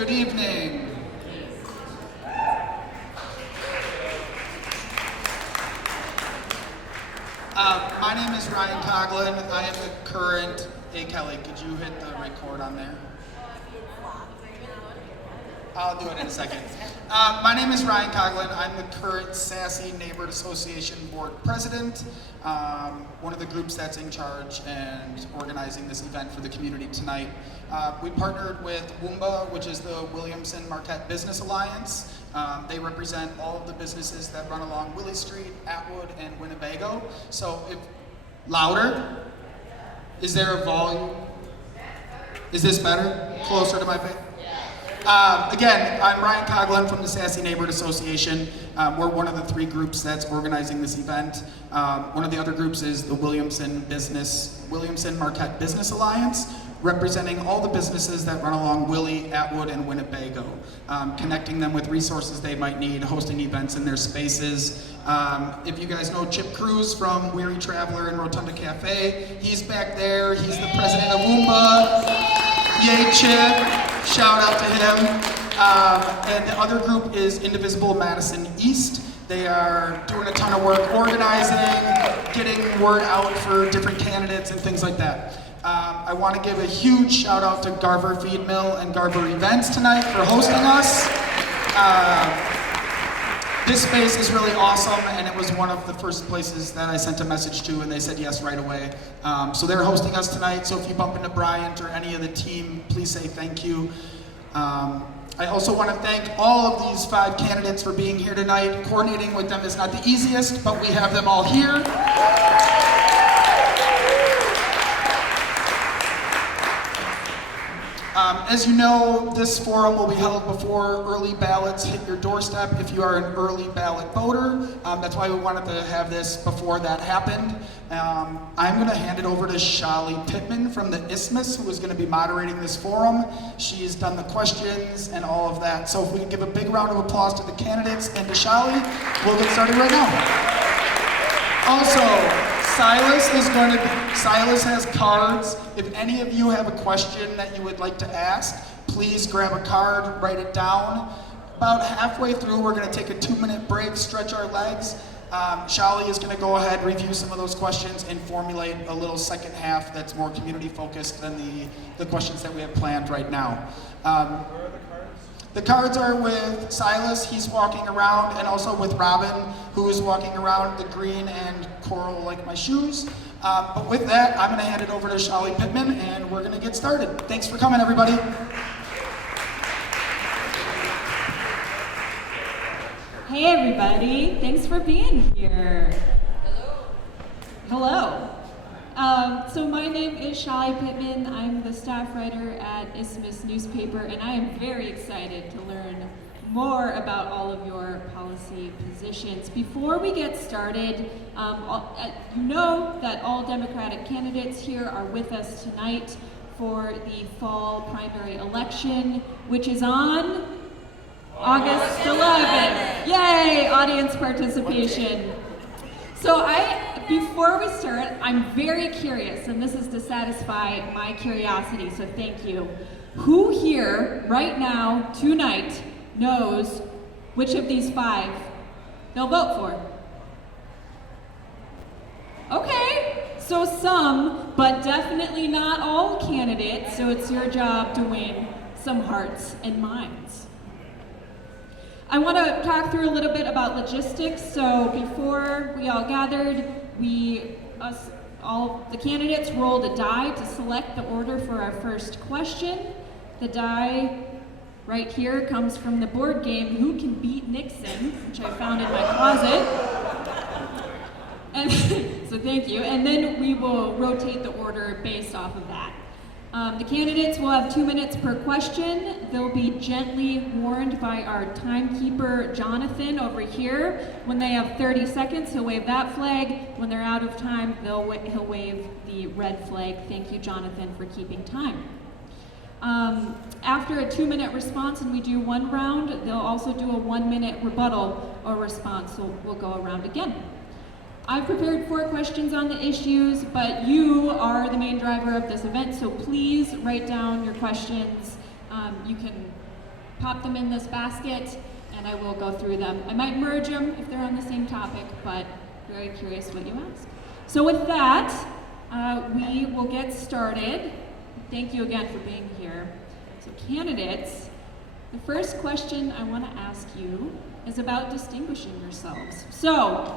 Good evening. My name is Ryan Coughlin. I am the current, hey Kelly, could you hit the record on there? I'll do it in a second. My name is Ryan Coughlin. I'm the current SASY Neighborhood Association Board President, one of the groups that's in charge and organizing this event for the community tonight. We partnered with WUMBA, which is the Williamson Marquette Business Alliance. They represent all of the businesses that run along Willie Street, Atwood, and Winnebago. So if louder, is there a volume? Is this better? Closer to my face? Again, I'm Ryan Coughlin from the SASY Neighborhood Association. We're one of the three groups that's organizing this event. One of the other groups is the Williamson Marquette Business Alliance, representing all the businesses that run along Willie, Atwood, and Winnebago, connecting them with resources they might need, hosting events in their spaces. If you guys know Chip Cruz from Weary Traveler and Rotunda Cafe, he's back there. He's the president of WUMBA. Yay, Chip. Shout out to him. And the other group is Indivisible Madison East. They are doing a ton of work organizing, getting word out for different candidates and things like that. I want to give a huge shout out to Garver Feed Mill and Garver Events tonight for hosting us. This space is really awesome, and it was one of the first places that I sent a message to, and they said yes right away. So they're hosting us tonight, so if you bump into Bryant or any of the team, please say thank you. I also want to thank all of these 5 candidates for being here tonight. Coordinating with them is not the easiest, but we have them all here. As you know, this forum will be held before early ballots hit your doorstep if you are an early ballot voter. That's why we wanted to have this before that happened. I'm going to hand it over to Chali Pittman from the Isthmus, who is going to be moderating this forum. She's done the questions and all of that. So if we can give a big round of applause to the candidates and to Chali, we'll get started right now. Also, Silas has cards. If any of you have a question that you would like to ask, please grab a card, write it down. About halfway through, we're going to take a 2-minute break, stretch our legs. Chali is going to go ahead, review some of those questions, and formulate a little second half that's more community focused than the questions that we have planned right now. Where are the cards? The cards are with Silas, he's walking around, and also with Robin, who is walking around the green and coral like my shoes. But with that, I'm going to hand it over to Chali Pittman, and we're going to get started. Thanks for coming, everybody. Hey, everybody. Thanks for being here. Hello. So my name is Chali Pittman. I'm the staff writer at Isthmus newspaper, and I am very excited to learn more about all of your policy positions. Before we get started, you know that all Democratic candidates here are with us tonight for the fall primary election, which is on August 11th. Yay, audience participation. So before we start, I'm very curious, and this is to satisfy my curiosity, so thank you. Who here, right now, tonight, knows which of these 5 they'll vote for? Okay, so some, but definitely not all candidates, so it's your job to win some hearts and minds. I want to talk through a little bit about logistics. So before we all gathered, all the candidates rolled a die to select the order for our first question. The die right here comes from the board game Who Can Beat Nixon, which I found in my closet. And so thank you. And then we will rotate the order based off of that. The candidates will have 2 minutes per question. They'll be gently warned by our timekeeper, Jonathan, over here. When they have 30 seconds, he'll wave that flag. When they're out of time, he'll wave the red flag. Thank you, Jonathan, for keeping time. After a 2-minute response, and we do one round, they'll also do a 1-minute rebuttal or response, so we'll go around again. I've prepared 4 questions on the issues, but you are the main driver of this event, so please write down your questions. You can pop them in this basket, and I will go through them. I might merge them if they're on the same topic, but very curious what you ask. So with that, we will get started. Thank you again for being here. So candidates, the first question I want to ask you is about distinguishing yourselves. So,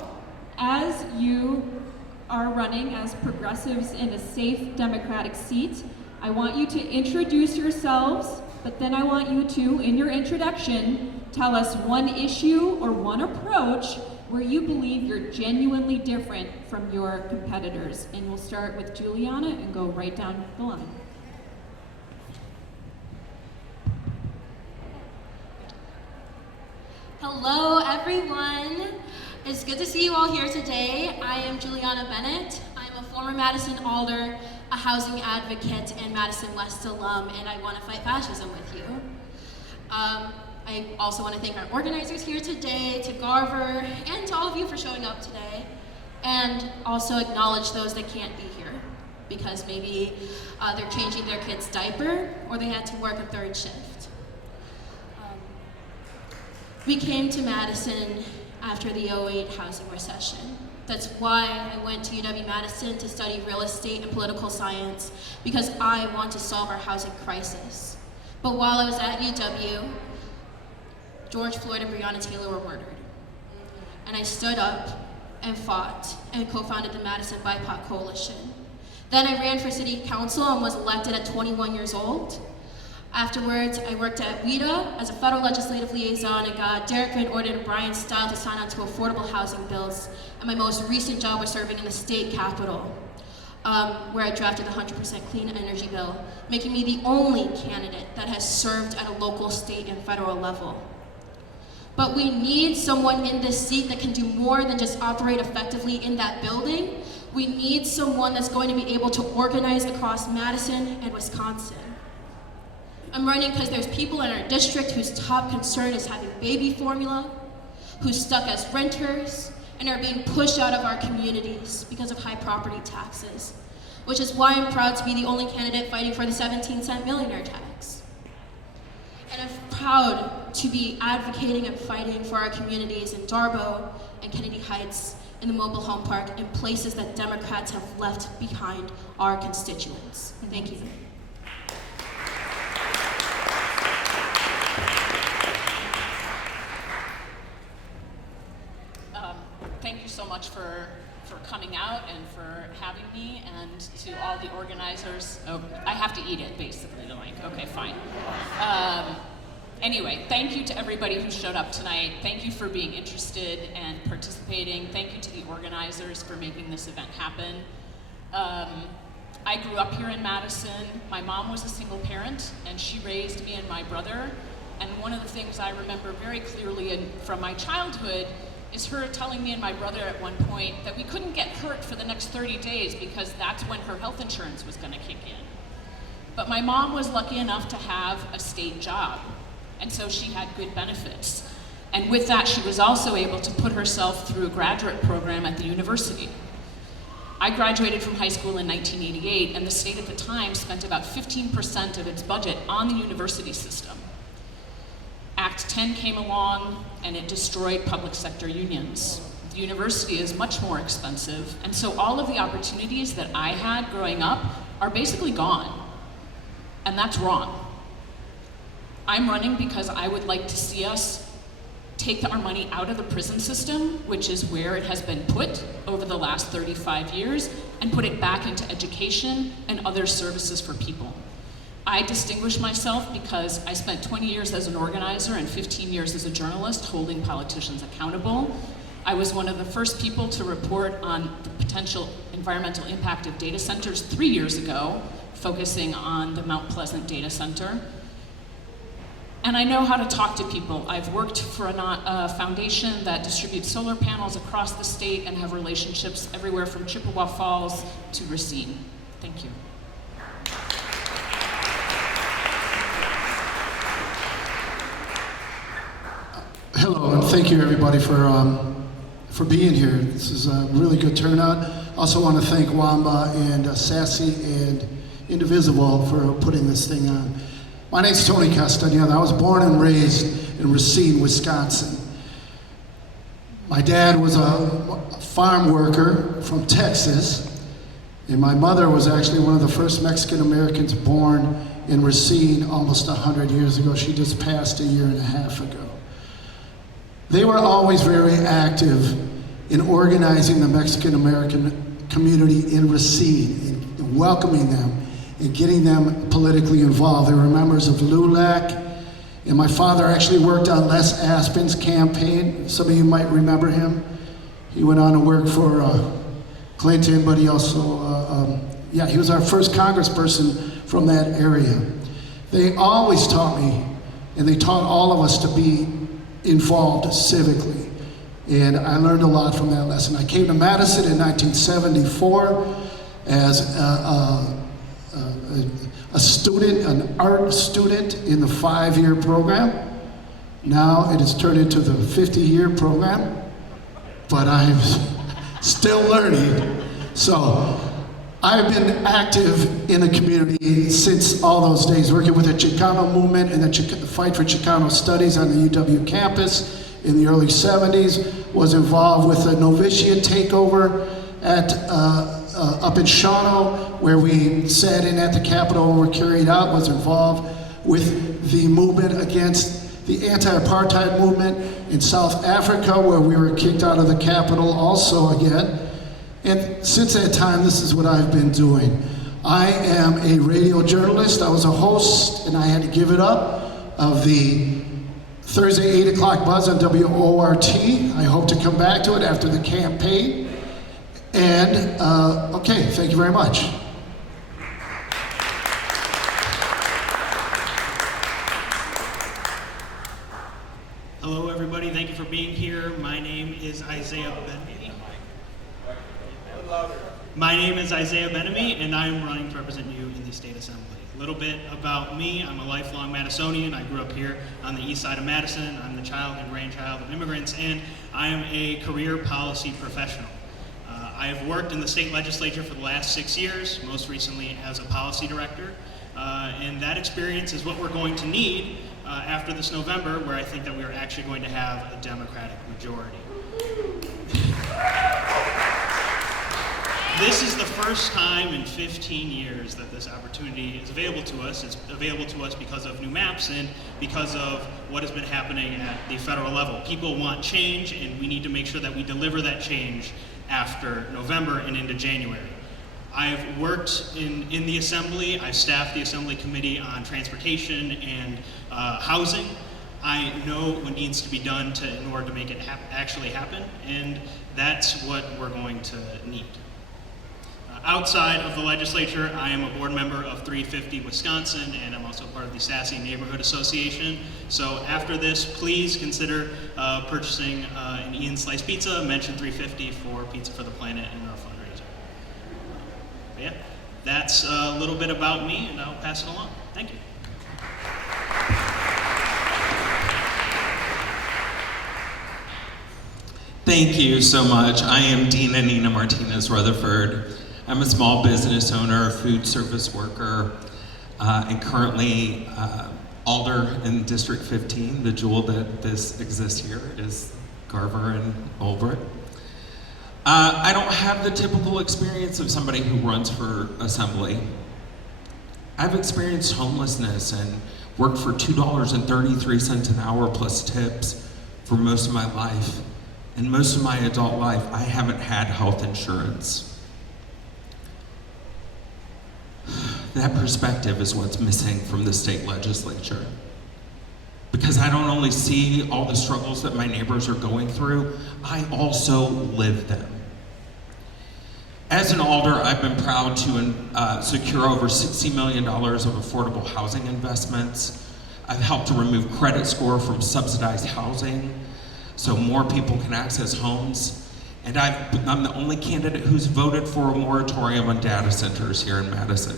as you are running as progressives in a safe Democratic seat, I want you to introduce yourselves, but then I want you to, in your introduction, tell us one issue or one approach where you believe you're genuinely different from your competitors. And we'll start with Juliana and go right down the line. Hello, everyone. It's good to see you all here today. I am Juliana Bennett. I'm a former Madison Alder, a housing advocate, and Madison West alum, and I want to fight fascism with you. I also want to thank our organizers here today, to Garver, and to all of you for showing up today, and also acknowledge those that can't be here, because maybe they're changing their kid's diaper, or they had to work a third shift. We came to Madison after the '08 housing recession. That's why I went to UW-Madison to study real estate and political science, because I want to solve our housing crisis. But while I was at UW, George Floyd and Breonna Taylor were murdered. And I stood up and fought and co-founded the Madison BIPOC Coalition. Then I ran for city council and was elected at 21 years old. Afterwards, I worked at WIDA as a federal legislative liaison and got Derek Van Orden and Brian Style to sign on to affordable housing bills. And my most recent job was serving in the state capitol, where I drafted the 100% clean energy bill, making me the only candidate that has served at a local, state, and federal level. But we need someone in this seat that can do more than just operate effectively in that building. We need someone that's going to be able to organize across Madison and Wisconsin. I'm running because there's people in our district whose top concern is having baby formula, who's stuck as renters, and are being pushed out of our communities because of high property taxes, which is why I'm proud to be the only candidate fighting for the 17-cent millionaire tax. And I'm proud to be advocating and fighting for our communities in Darbo and Kennedy Heights, in the mobile home park, in places that Democrats have left behind our constituents. Thank you. Thank you so much for coming out and for having me, and to all the organizers. Oh, I have to eat it, basically, the link. Okay, fine. Anyway, thank you to everybody who showed up tonight. Thank you for being interested and participating. Thank you to the organizers for making this event happen. I grew up here in Madison. My mom was a single parent, and she raised me and my brother. And one of the things I remember very clearly from my childhood is her telling me and my brother at one point that we couldn't get hurt for the next 30 days because that's when her health insurance was gonna kick in. But my mom was lucky enough to have a state job, and so she had good benefits. And with that, she was also able to put herself through a graduate program at the university. I graduated from high school in 1988, and the state at the time spent about 15% of its budget on the university system. Act 10 came along and it destroyed public sector unions. The university is much more expensive, and so all of the opportunities that I had growing up are basically gone. And that's wrong. I'm running because I would like to see us take our money out of the prison system, which is where it has been put over the last 35 years, and put it back into education and other services for people. I distinguish myself because I spent 20 years as an organizer and 15 years as a journalist holding politicians accountable. I was one of the first people to report on the potential environmental impact of data centers 3 years ago, focusing on the Mount Pleasant data center. And I know how to talk to people. I've worked for a foundation that distributes solar panels across the state and have relationships everywhere from Chippewa Falls to Racine. Thank you. Hello, and thank you everybody for being here. This is a really good turnout. Also want to thank Wamba and SASY and Indivisible for putting this thing on. My name's Tony Castaneda. I was born and raised in Racine, Wisconsin. My dad was a farm worker from Texas, and my mother was actually one of the first Mexican Americans born in Racine almost 100 years ago. She just passed a year and a half ago. They were always very active in organizing the Mexican American community in Racine, and welcoming them and getting them politically involved. They were members of LULAC, and my father actually worked on Les Aspin's campaign. Some of you might remember him. He went on to work for Clinton, but he also, he was our first congressperson from that area. They always taught me, and they taught all of us to be involved civically. And I learned a lot from that lesson. I came to Madison in 1974 as a student, an art student in the 5-year program. Now it has turned into the 50-year program, but I'm still learning. So I've been active in the community since all those days, working with the Chicano movement and the fight for Chicano studies on the UW campus in the early 70s, was involved with a novitiate takeover at up in Shawano, where we sat in at the Capitol and were carried out, was involved with the movement against the anti-apartheid movement in South Africa, where we were kicked out of the Capitol also again. And since that time, this is what I've been doing. I am a radio journalist. I was a host, and I had to give it up, of the Thursday 8 o'clock buzz on WORT. I hope to come back to it after the campaign. And, okay, thank you very much. Hello, everybody. Thank you for being here. My name is Isaia Ben-Ami. My name is Isaia Ben-Ami, and I'm running to represent you in the State Assembly. A little bit about me. I'm a lifelong Madisonian. I grew up here on the east side of Madison. I'm the child and grandchild of immigrants, and I am a career policy professional. I have worked in the state legislature for the last 6 years, most recently as a policy director, and that experience is what we're going to need after this November, where I think that we are actually going to have a Democratic majority. This is the first time in 15 years that this opportunity is available to us. It's available to us because of new maps and because of what has been happening at the federal level. People want change, and we need to make sure that we deliver that change after November and into January. I've worked in the Assembly. I've staffed the Assembly Committee on Transportation and Housing. I know what needs to be done in order to make it actually happen, and that's what we're going to need. Outside of the legislature, I am a board member of 350 Wisconsin, and I'm also part of the SASY Neighborhood Association. So after this, please consider purchasing an Ian Slice Pizza, mention 350 for Pizza for the Planet in our fundraiser. But yeah, that's a little bit about me, and I'll pass it along. Thank you. Thank you so much. I am Dina Martinez-Rutherford. I'm a small business owner, food service worker, and currently Alder in District 15. The jewel that this exists here is Garver and Ulbricht. I don't have the typical experience of somebody who runs for assembly. I've experienced homelessness and worked for $2.33 an hour plus tips for most of my life. And most of my adult life, I haven't had health insurance. That perspective is what's missing from the state legislature. Because I don't only see all the struggles that my neighbors are going through, I also live them. As an alder, I've been proud to secure over $60 million of affordable housing investments. I've helped to remove credit score from subsidized housing so more people can access homes. And I'm the only candidate who's voted for a moratorium on data centers here in Madison.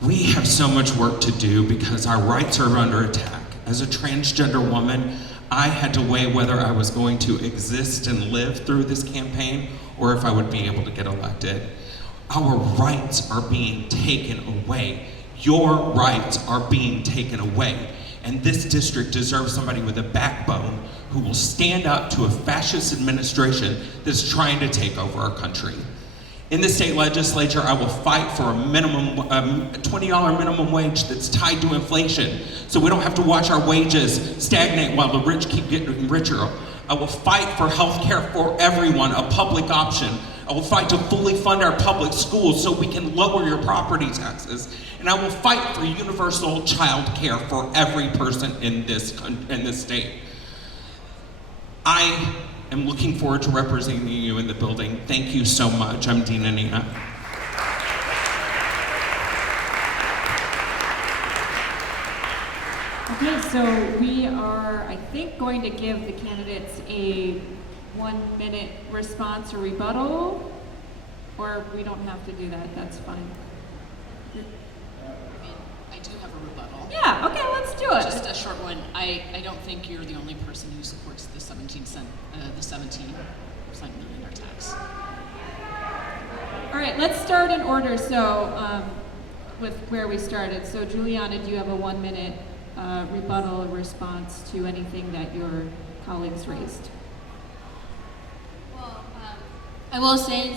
We have so much work to do because our rights are under attack. As a transgender woman, I had to weigh whether I was going to exist and live through this campaign or if I would be able to get elected. Our rights are being taken away. Your rights are being taken away. And this district deserves somebody with a backbone who will stand up to a fascist administration that's trying to take over our country. In the state legislature, I will fight for a minimum, $20 minimum wage that's tied to inflation, so we don't have to watch our wages stagnate while the rich keep getting richer. I will fight for health care for everyone, a public option. I will fight to fully fund our public schools so we can lower your property taxes. And I will fight for universal child care for every person in this state. I am looking forward to representing you in the building. Thank you so much. I'm Dina. Okay, so we are, I think, going to give the candidates a 1-minute response or rebuttal, or we don't have to do that, that's fine. I do have a rebuttal. Yeah, okay, let's do it. Just a short one. I don't think you're the only person who supports the 17 million tax. All right, let's start in order, so with where we started. So Juliana, do you have a 1-minute rebuttal or response to anything that your colleagues raised? Well, I will say,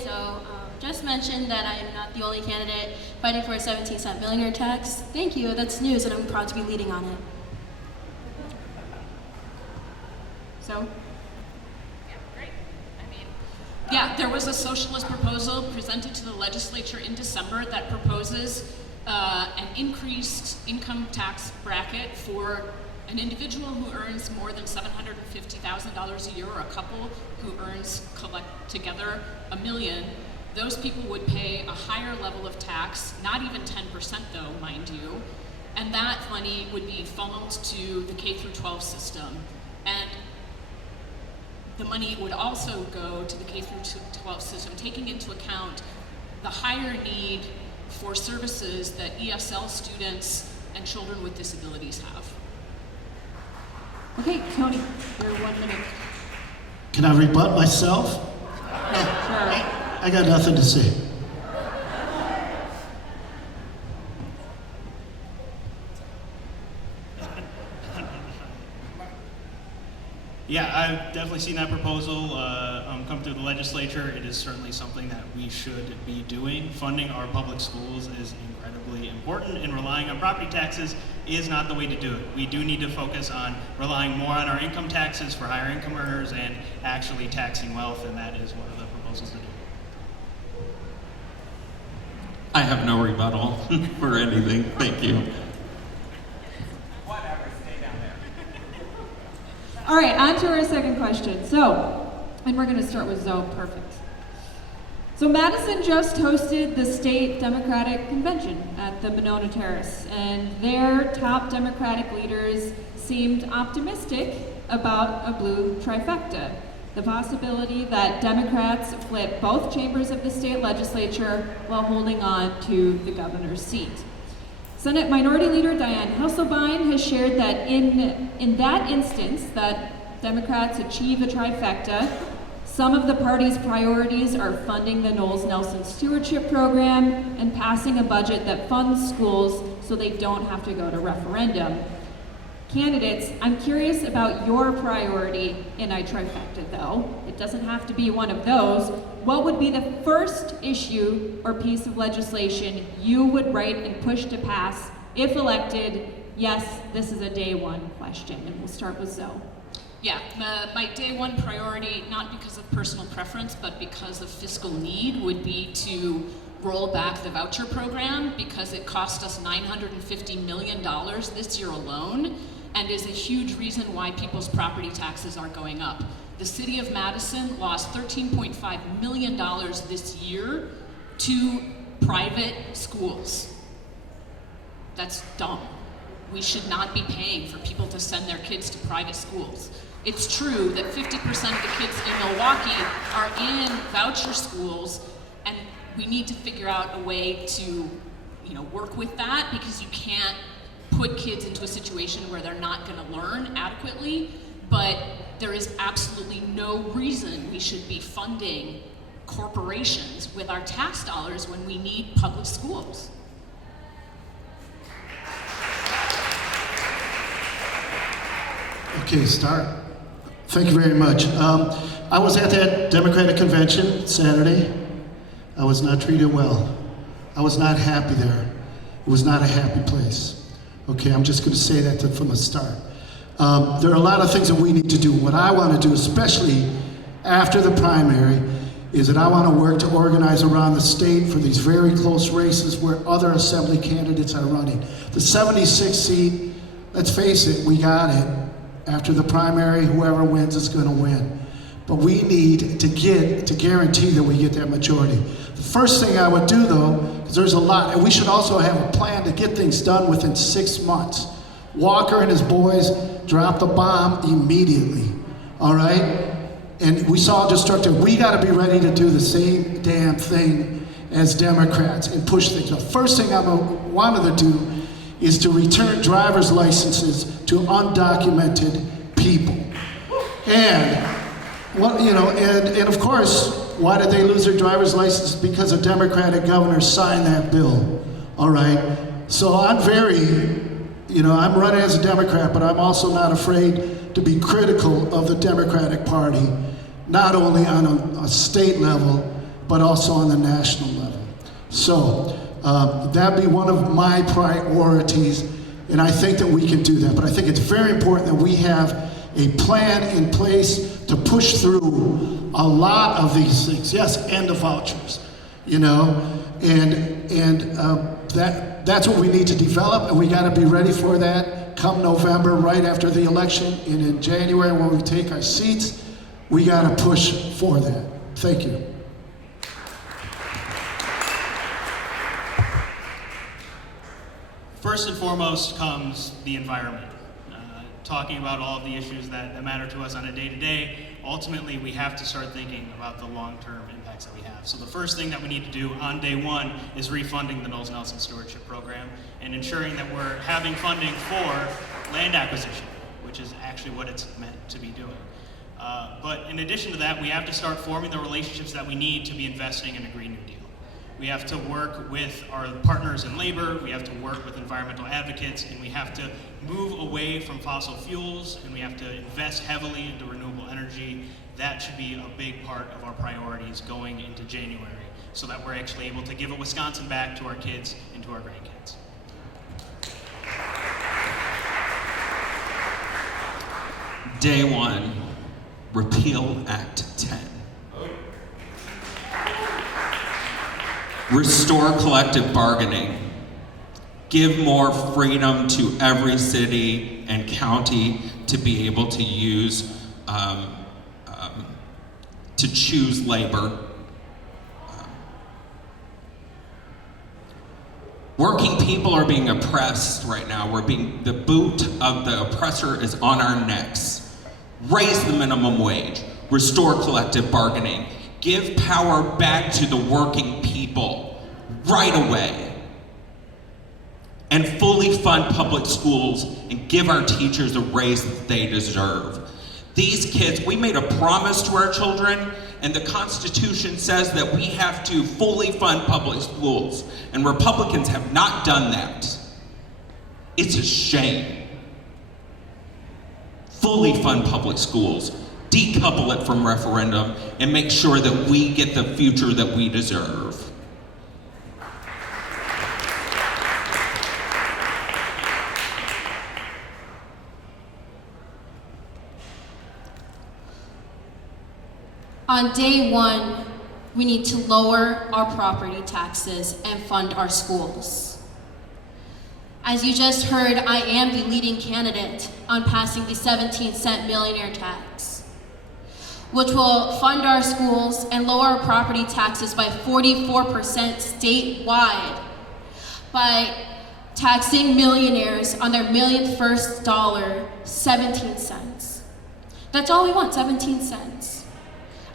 just mentioned that I am not the only candidate fighting for a 17-cent millionaire tax. Thank you, that's news, and I'm proud to be leading on it. So? Yeah, there was a socialist proposal presented to the legislature in December that proposes an increased income tax bracket for an individual who earns more than $750,000 a year, or a couple who earns together $1 million. Those people would pay a higher level of tax, not even 10% though, mind you, and that money would be funneled to the K-12 system. And the money would also go to the K-12 system, taking into account the higher need for services that ESL students and children with disabilities have. Okay, Tony, your 1 minute. Can I rebut myself? Sure. I got nothing to say. Yeah, I've definitely seen that proposal come through the legislature. It is certainly something that we should be doing. Funding our public schools is incredibly important, and relying on property taxes is not the way to do it. We do need to focus on relying more on our income taxes for higher income earners and actually taxing wealth, and that is one of the proposals to do. I have no rebuttal for anything. Thank you. All right, on to our second question. So, and we're gonna start with Zoe, perfect. So Madison just hosted the state Democratic convention at the Monona Terrace, and their top Democratic leaders seemed optimistic about a blue trifecta. The possibility that Democrats flip both chambers of the state legislature while holding on to the governor's seat. Senate Minority Leader Dianne Hasselbein has shared that in that instance that Democrats achieve a trifecta, some of the party's priorities are funding the Knowles Nelson Stewardship Program and passing a budget that funds schools so they don't have to go to referendum. Candidates, I'm curious about your priority in a trifecta though. It doesn't have to be one of those. What would be the first issue or piece of legislation you would write and push to pass if elected? Yes, this is a day one question, and we'll start with Zoe. Yeah, my day one priority, not because of personal preference, but because of fiscal need, would be to roll back the voucher program, because it cost us $950 million this year alone, and is a huge reason why people's property taxes are going up. The city of Madison lost $13.5 million this year to private schools. That's dumb. We should not be paying for people to send their kids to private schools. It's true that 50% of the kids in Milwaukee are in voucher schools, and we need to figure out a way to, work with that, because you can't put kids into a situation where they're not going to learn adequately, but there is absolutely no reason we should be funding corporations with our tax dollars when we need public schools? Okay, start. Thank you very much. I was at that Democratic convention Saturday. I was not treated well. I was not happy there. It was not a happy place. Okay, I'm just going to say that from the start. There are a lot of things that we need to do. What I want to do, especially after the primary, is that I want to work to organize around the state for these very close races where other assembly candidates are running. The 76th seat, let's face it, we got it. After the primary, whoever wins is going to win. But we need to guarantee that we get that majority. The first thing I would do, though, because there's a lot, and we should also have a plan to get things done within 6 months. Walker and his boys dropped the bomb immediately, all right? And we saw destructive. We got to be ready to do the same damn thing as Democrats and push things. The first thing I wanted to do is to return driver's licenses to undocumented people. And what, you know, and of course, why did they lose their driver's license? Because a Democratic governor signed that bill. All right. So I'm very, you know, I'm running as a Democrat, but I'm also not afraid to be critical of the Democratic Party, not only on a state level, but also on the national level. So that'd be one of my priorities, and I think that we can do that. But I think it's very important that we have a plan in place to push through a lot of these things. Yes, and the vouchers, you know, and that's what we need to develop, and we got to be ready for that come November, right after the election, and in January when we take our seats, we got to push for that. Thank you. First and foremost comes the environment. Talking about all of the issues that matter to us on a day-to-day, ultimately we have to start thinking about the long-term impacts that we have. So the first thing that we need to do on day one is refunding the Knowles-Nelson Stewardship Program and ensuring that we're having funding for land acquisition, which is actually what it's meant to be doing. But in addition to that, we have to start forming the relationships that we need to be investing in a Green New Deal. We have to work with our partners in labor, we have to work with environmental advocates, and we have to move away from fossil fuels, and we have to invest heavily into renewable energy. That should be a big part of our priorities going into January, so that we're actually able to give a Wisconsin back to our kids and to our grandkids. Day one, repeal Act 10. Restore collective bargaining. Give more freedom to every city and county to be able to use, to choose labor. Working people are being oppressed right now. The boot of the oppressor is on our necks. Raise the minimum wage. Restore collective bargaining. Give power back to the working people right away. And fully fund public schools and give our teachers a raise that they deserve. These kids, we made a promise to our children, and the Constitution says that we have to fully fund public schools, and Republicans have not done that. It's a shame. Fully fund public schools. Decouple it from referendum and make sure that we get the future that we deserve. On day one, we need to lower our property taxes and fund our schools. As you just heard, I am the leading candidate on passing the 17-cent millionaire tax, which will fund our schools and lower our property taxes by 44% statewide by taxing millionaires on their millionth first dollar, 17 cents. That's all we want, 17 cents.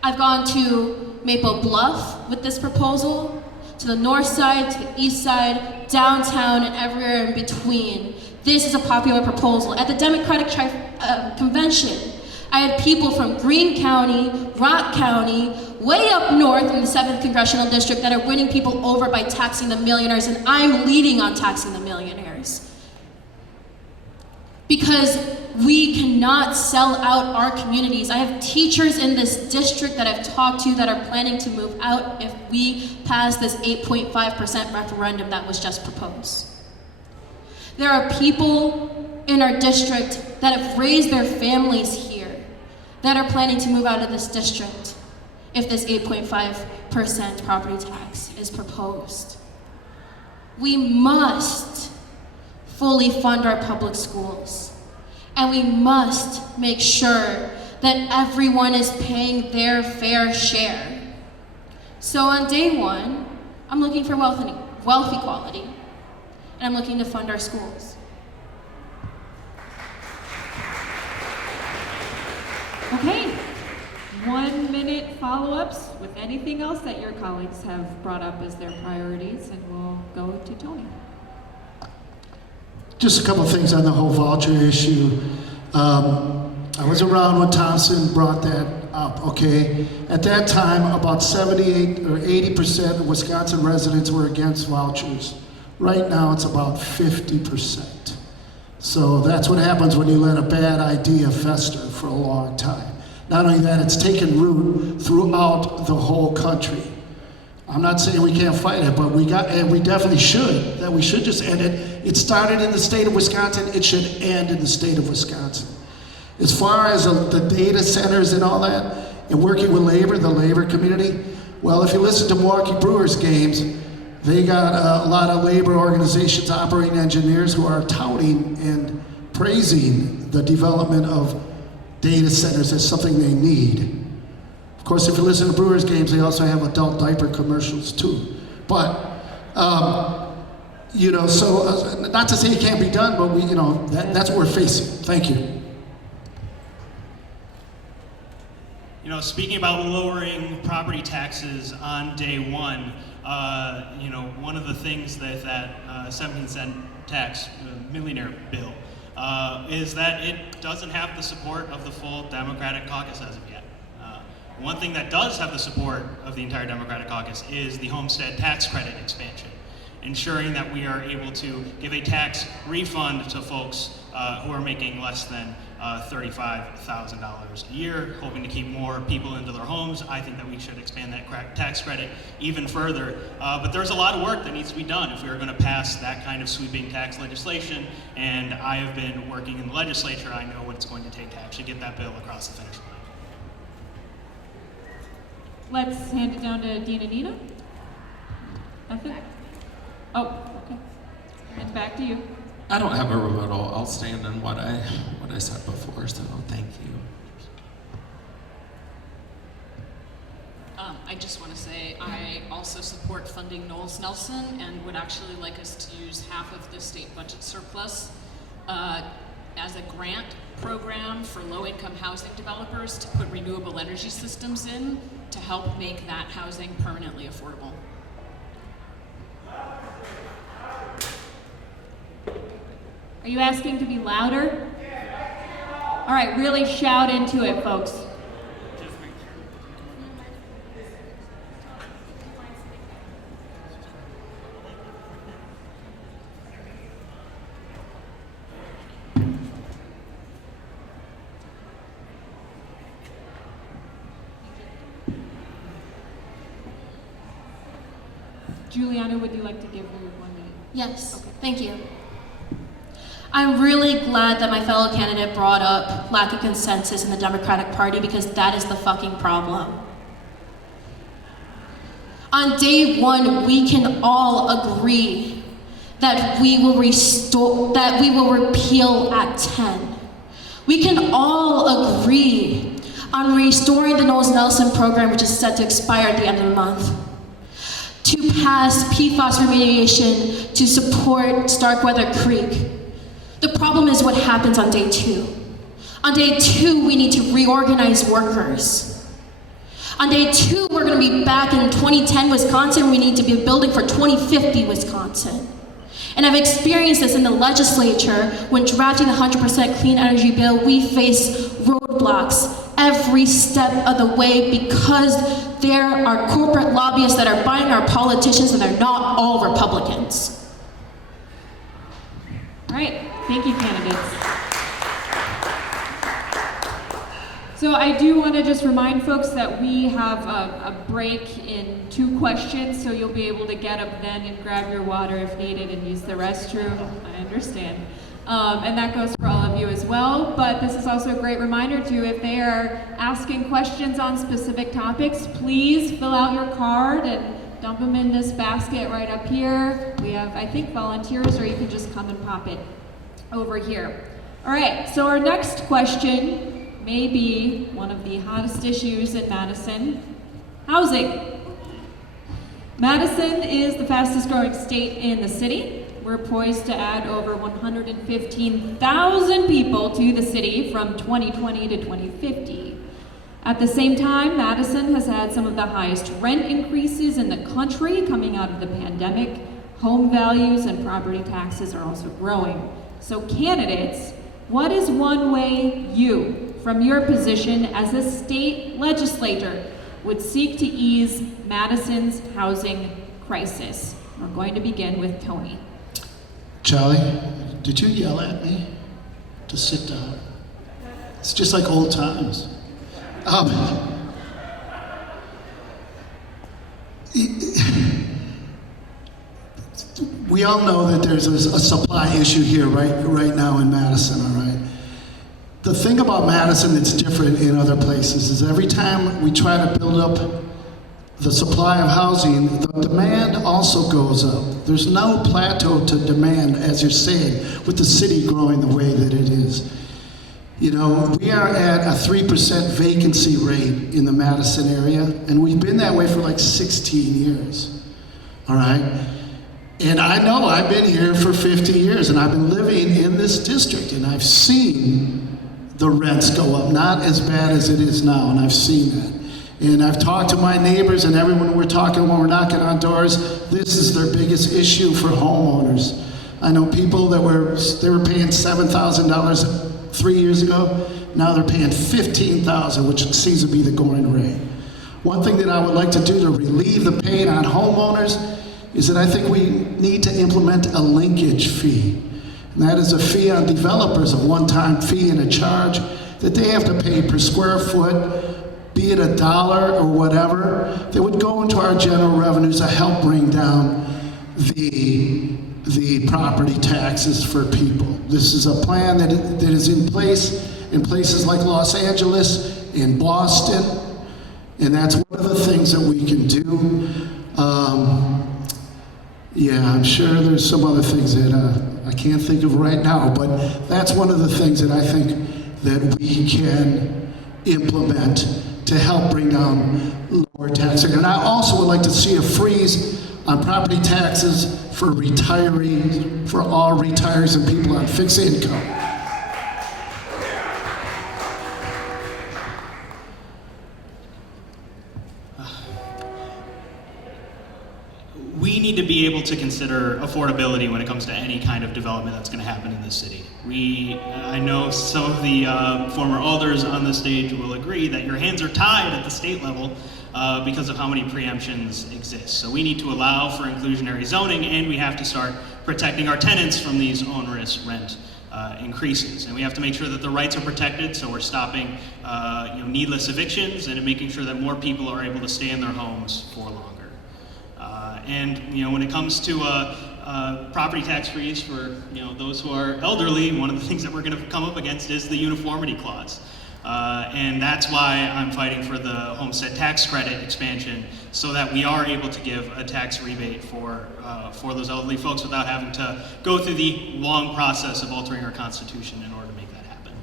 I've gone to Maple Bluff with this proposal, to the north side, to the east side, downtown, and everywhere in between. This is a popular proposal. At the Democratic Convention, I had people from Greene County, Rock County, way up north in the 7th Congressional District that are winning people over by taxing the millionaires, and I'm leading on taxing the millionaires. Because we cannot sell out our communities. I have teachers in this district that I've talked to that are planning to move out if we pass this 8.5% referendum that was just proposed. There are people in our district that have raised their families here that are planning to move out of this district if this 8.5% property tax is proposed. We must fully fund our public schools. And we must make sure that everyone is paying their fair share. So on day one, I'm looking for wealth equality, and I'm looking to fund our schools. Okay, 1 minute follow-ups with anything else that your colleagues have brought up as their priorities, and we'll go to Tony. Just a couple of things on the whole voucher issue. I was around when Thompson brought that up, okay? At that time, about 78 or 80% of Wisconsin residents were against vouchers. Right now, it's about 50%. So that's what happens when you let a bad idea fester for a long time. Not only that, it's taken root throughout the whole country. I'm not saying we can't fight it, but we definitely should. That we should just end it. It started in the state of Wisconsin. It should end in the state of Wisconsin. As far as the data centers and all that, and working with labor, the labor community, well, if you listen to Milwaukee Brewers games, they got a lot of labor organizations, operating engineers who are touting and praising the development of data centers as something they need. Of course, if you listen to Brewers games, they also have adult diaper commercials too. But, so not to say it can't be done, but that's what we're facing. Thank you. Speaking about lowering property taxes on day one, one of the things that 17-cent tax millionaire bill is that it doesn't have the support of the full Democratic caucus as of yet. One thing that does have the support of the entire Democratic caucus is the homestead tax credit expansion, ensuring that we are able to give a tax refund to folks who are making less than $35,000 a year, hoping to keep more people into their homes. I think that we should expand that tax credit even further. But there's a lot of work that needs to be done if we are going to pass that kind of sweeping tax legislation. And I have been working in the legislature. I know what it's going to take to actually get that bill across the finish line. Let's hand it down to Dina. Nothing? Oh, okay. And back to you. I don't have a rebuttal. I'll stand on what I said before, so thank you. I just want to say I also support funding Knowles Nelson and would actually like us to use half of the state budget surplus as a grant program for low-income housing developers to put renewable energy systems in to help make that housing permanently affordable. Are you asking to be louder? All right, really shout into it, folks. Juliana, would you like to give her 1 minute? Yes, Okay. thank you. I'm really glad that my fellow candidate brought up lack of consensus in the Democratic Party, because that is the fucking problem. On day one, we can all agree that we will repeal Act 10. We can all agree on restoring the Knowles Nelson program, which is set to expire at the end of the month, to pass PFAS remediation to support Starkweather Creek. The problem is what happens on day two. On day two, we need to reorganize workers. On day two, we're going to be back in 2010 Wisconsin. We need to be building for 2050 Wisconsin. And I've experienced this in the legislature when drafting the 100% clean energy bill. We face roadblocks every step of the way because there are corporate lobbyists that are buying our politicians and they're not all Republicans. All right, thank you, candidates. So I do want to just remind folks that we have a break in 2 questions, so you'll be able to get up then and grab your water if needed and use the restroom. I understand. And that goes for all of you as well, but this is also a great reminder too, if they are asking questions on specific topics, please fill out your card and dump them in this basket right up here. We have, I think, volunteers, or you can just come and pop it over here. All right, so our next question may be one of the hottest issues in Madison: housing. Madison is the fastest growing state in the city. We're poised to add over 115,000 people to the city from 2020 to 2050. At the same time, Madison has had some of the highest rent increases in the country coming out of the pandemic. Home values and property taxes are also growing. So candidates, what is one way you, from your position as a state legislator, would seek to ease Madison's housing crisis? We're going to begin with Tony. Charlie, did you yell at me to sit down? It's just like old times. We all know that there's a supply issue here right now in Madison, all right? The thing about Madison that's different in other places is every time we try to build up the supply of housing, the demand also goes up. There's no plateau to demand, as you're saying, with the city growing the way that it is. You know, we are at a 3% vacancy rate in the Madison area, and we've been that way for like 16 years, all right? And I know I've been here for 50 years, and I've been living in this district, and I've seen the rents go up, not as bad as it is now, and I've seen that. And I've talked to my neighbors and everyone we're talking when we're knocking on doors, this is their biggest issue for homeowners. I know people that were paying $7,000 3 years ago, now they're paying $15,000, which seems to be the going rate. One thing that I would like to do to relieve the pain on homeowners is that I think we need to implement a linkage fee. And that is a fee on developers, a one-time fee and a charge that they have to pay per square foot, be it $1 or whatever, that would go into our general revenues to help bring down the property taxes for people. This is a plan that is in place in places like Los Angeles, in Boston, and that's one of the things that we can do. Yeah, I'm sure there's some other things that I can't think of right now, but that's one of the things that I think that we can implement to help bring down lower taxes. And I also would like to see a freeze on property taxes for retirees, for all retirees and people on fixed income. We need to be able to consider affordability when it comes to any kind of development that's going to happen in this city. I know some of the former alders on the stage will agree that your hands are tied at the state level because of how many preemptions exist. So we need to allow for inclusionary zoning, and we have to start protecting our tenants from these onerous rent increases. And we have to make sure that the rights are protected, so we're stopping needless evictions and making sure that more people are able to stay in their homes for longer. And when it comes to property tax freeze for those who are elderly, one of the things that we're going to come up against is the uniformity clause. And that's why I'm fighting for the homestead tax credit expansion, so that we are able to give a tax rebate for those elderly folks without having to go through the long process of altering our Constitution in order to make that happen.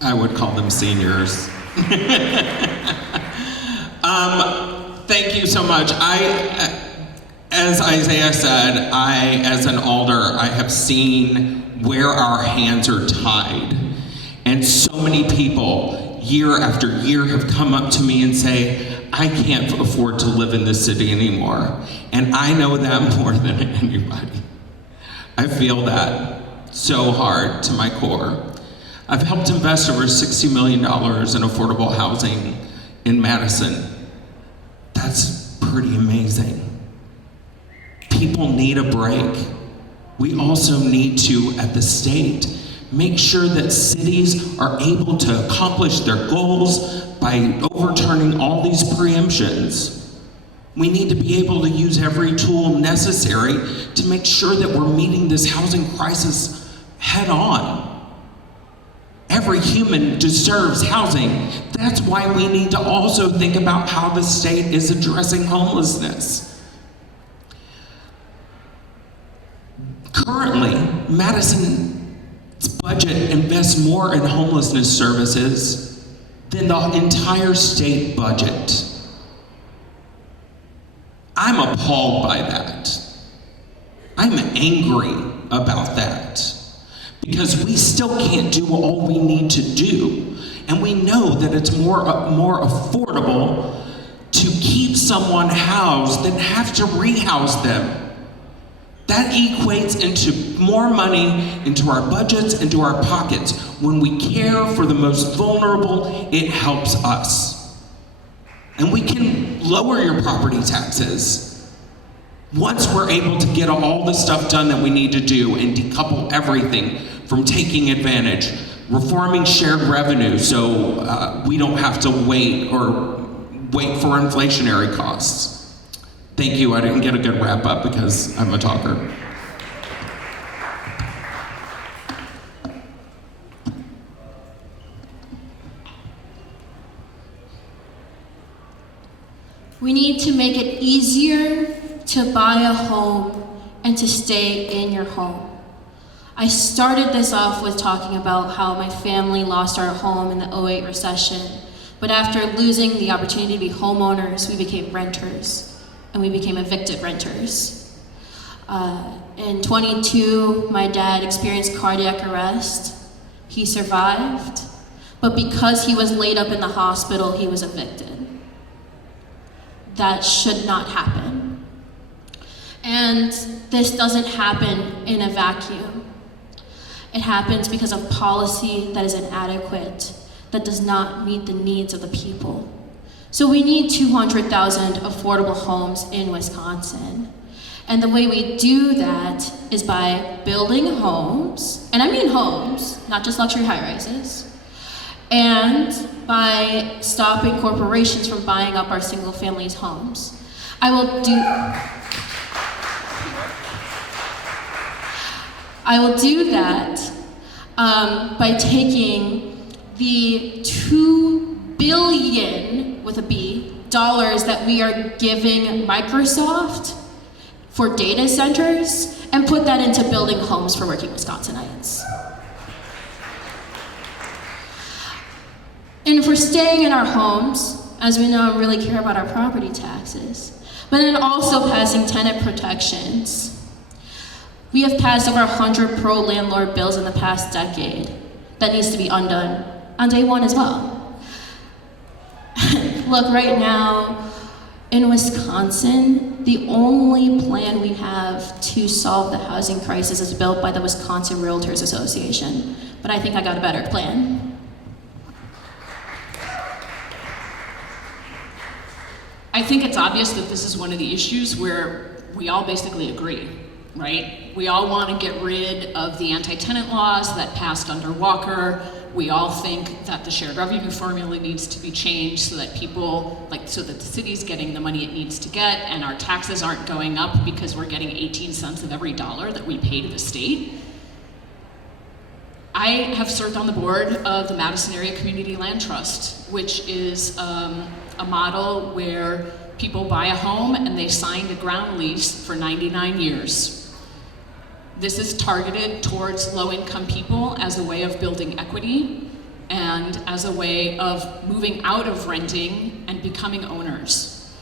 I would call them seniors. Thank you so much. As Isaiah said, as an alder, I have seen where our hands are tied. And so many people, year after year, have come up to me and say, I can't afford to live in this city anymore. And I know that more than anybody. I feel that so hard to my core. I've helped invest over $60 million in affordable housing in Madison. That's pretty amazing. People need a break. We also need to, at the state, make sure that cities are able to accomplish their goals by overturning all these preemptions. We need to be able to use every tool necessary to make sure that we're meeting this housing crisis head on. Every human deserves housing. That's why we need to also think about how the state is addressing homelessness. Currently, Madison's budget invests more in homelessness services than the entire state budget. I'm appalled by that. I'm angry about that. Because we still can't do all we need to do. And we know that it's more affordable to keep someone housed than have to rehouse them. That equates into more money into our budgets, into our pockets. When we care for the most vulnerable, it helps us. And we can lower your property taxes once we're able to get all the stuff done that we need to do and decouple everything from taking advantage, reforming shared revenue so we don't have to wait for inflationary costs. Thank you. I didn't get a good wrap up because I'm a talker. We need to make it easier to buy a home and to stay in your home. I started this off with talking about how my family lost our home in the 2008 recession, but after losing the opportunity to be homeowners, we became renters, and we became evicted renters. In 22, my dad experienced cardiac arrest. He survived, but because he was laid up in the hospital, he was evicted. That should not happen. And this doesn't happen in a vacuum. It happens because of policy that is inadequate, that does not meet the needs of the people. So we need 200,000 affordable homes in Wisconsin. And the way we do that is by building homes, and I mean homes, not just luxury high-rises, and by stopping corporations from buying up our single-family homes. I will do that by taking the $2 billion, with a B, dollars that we are giving Microsoft for data centers and put that into building homes for working Wisconsinites. And if we're staying in our homes, as we know, really care about our property taxes, but then also passing tenant protections. We have passed over 100 pro-landlord bills in the past decade that needs to be undone on day one as well. Look, right now in Wisconsin, the only plan we have to solve the housing crisis is built by the Wisconsin Realtors Association, but I think I got a better plan. I think it's obvious that this is one of the issues where we all basically agree, right? We all want to get rid of the anti-tenant laws that passed under Walker. We all think that the shared revenue formula needs to be changed so that so that the city's getting the money it needs to get and our taxes aren't going up because we're getting 18 cents of every dollar that we pay to the state. I have served on the board of the Madison Area Community Land Trust, which is a model where people buy a home and they sign a ground lease for 99 years. This is targeted towards low-income people as a way of building equity and as a way of moving out of renting and becoming owners.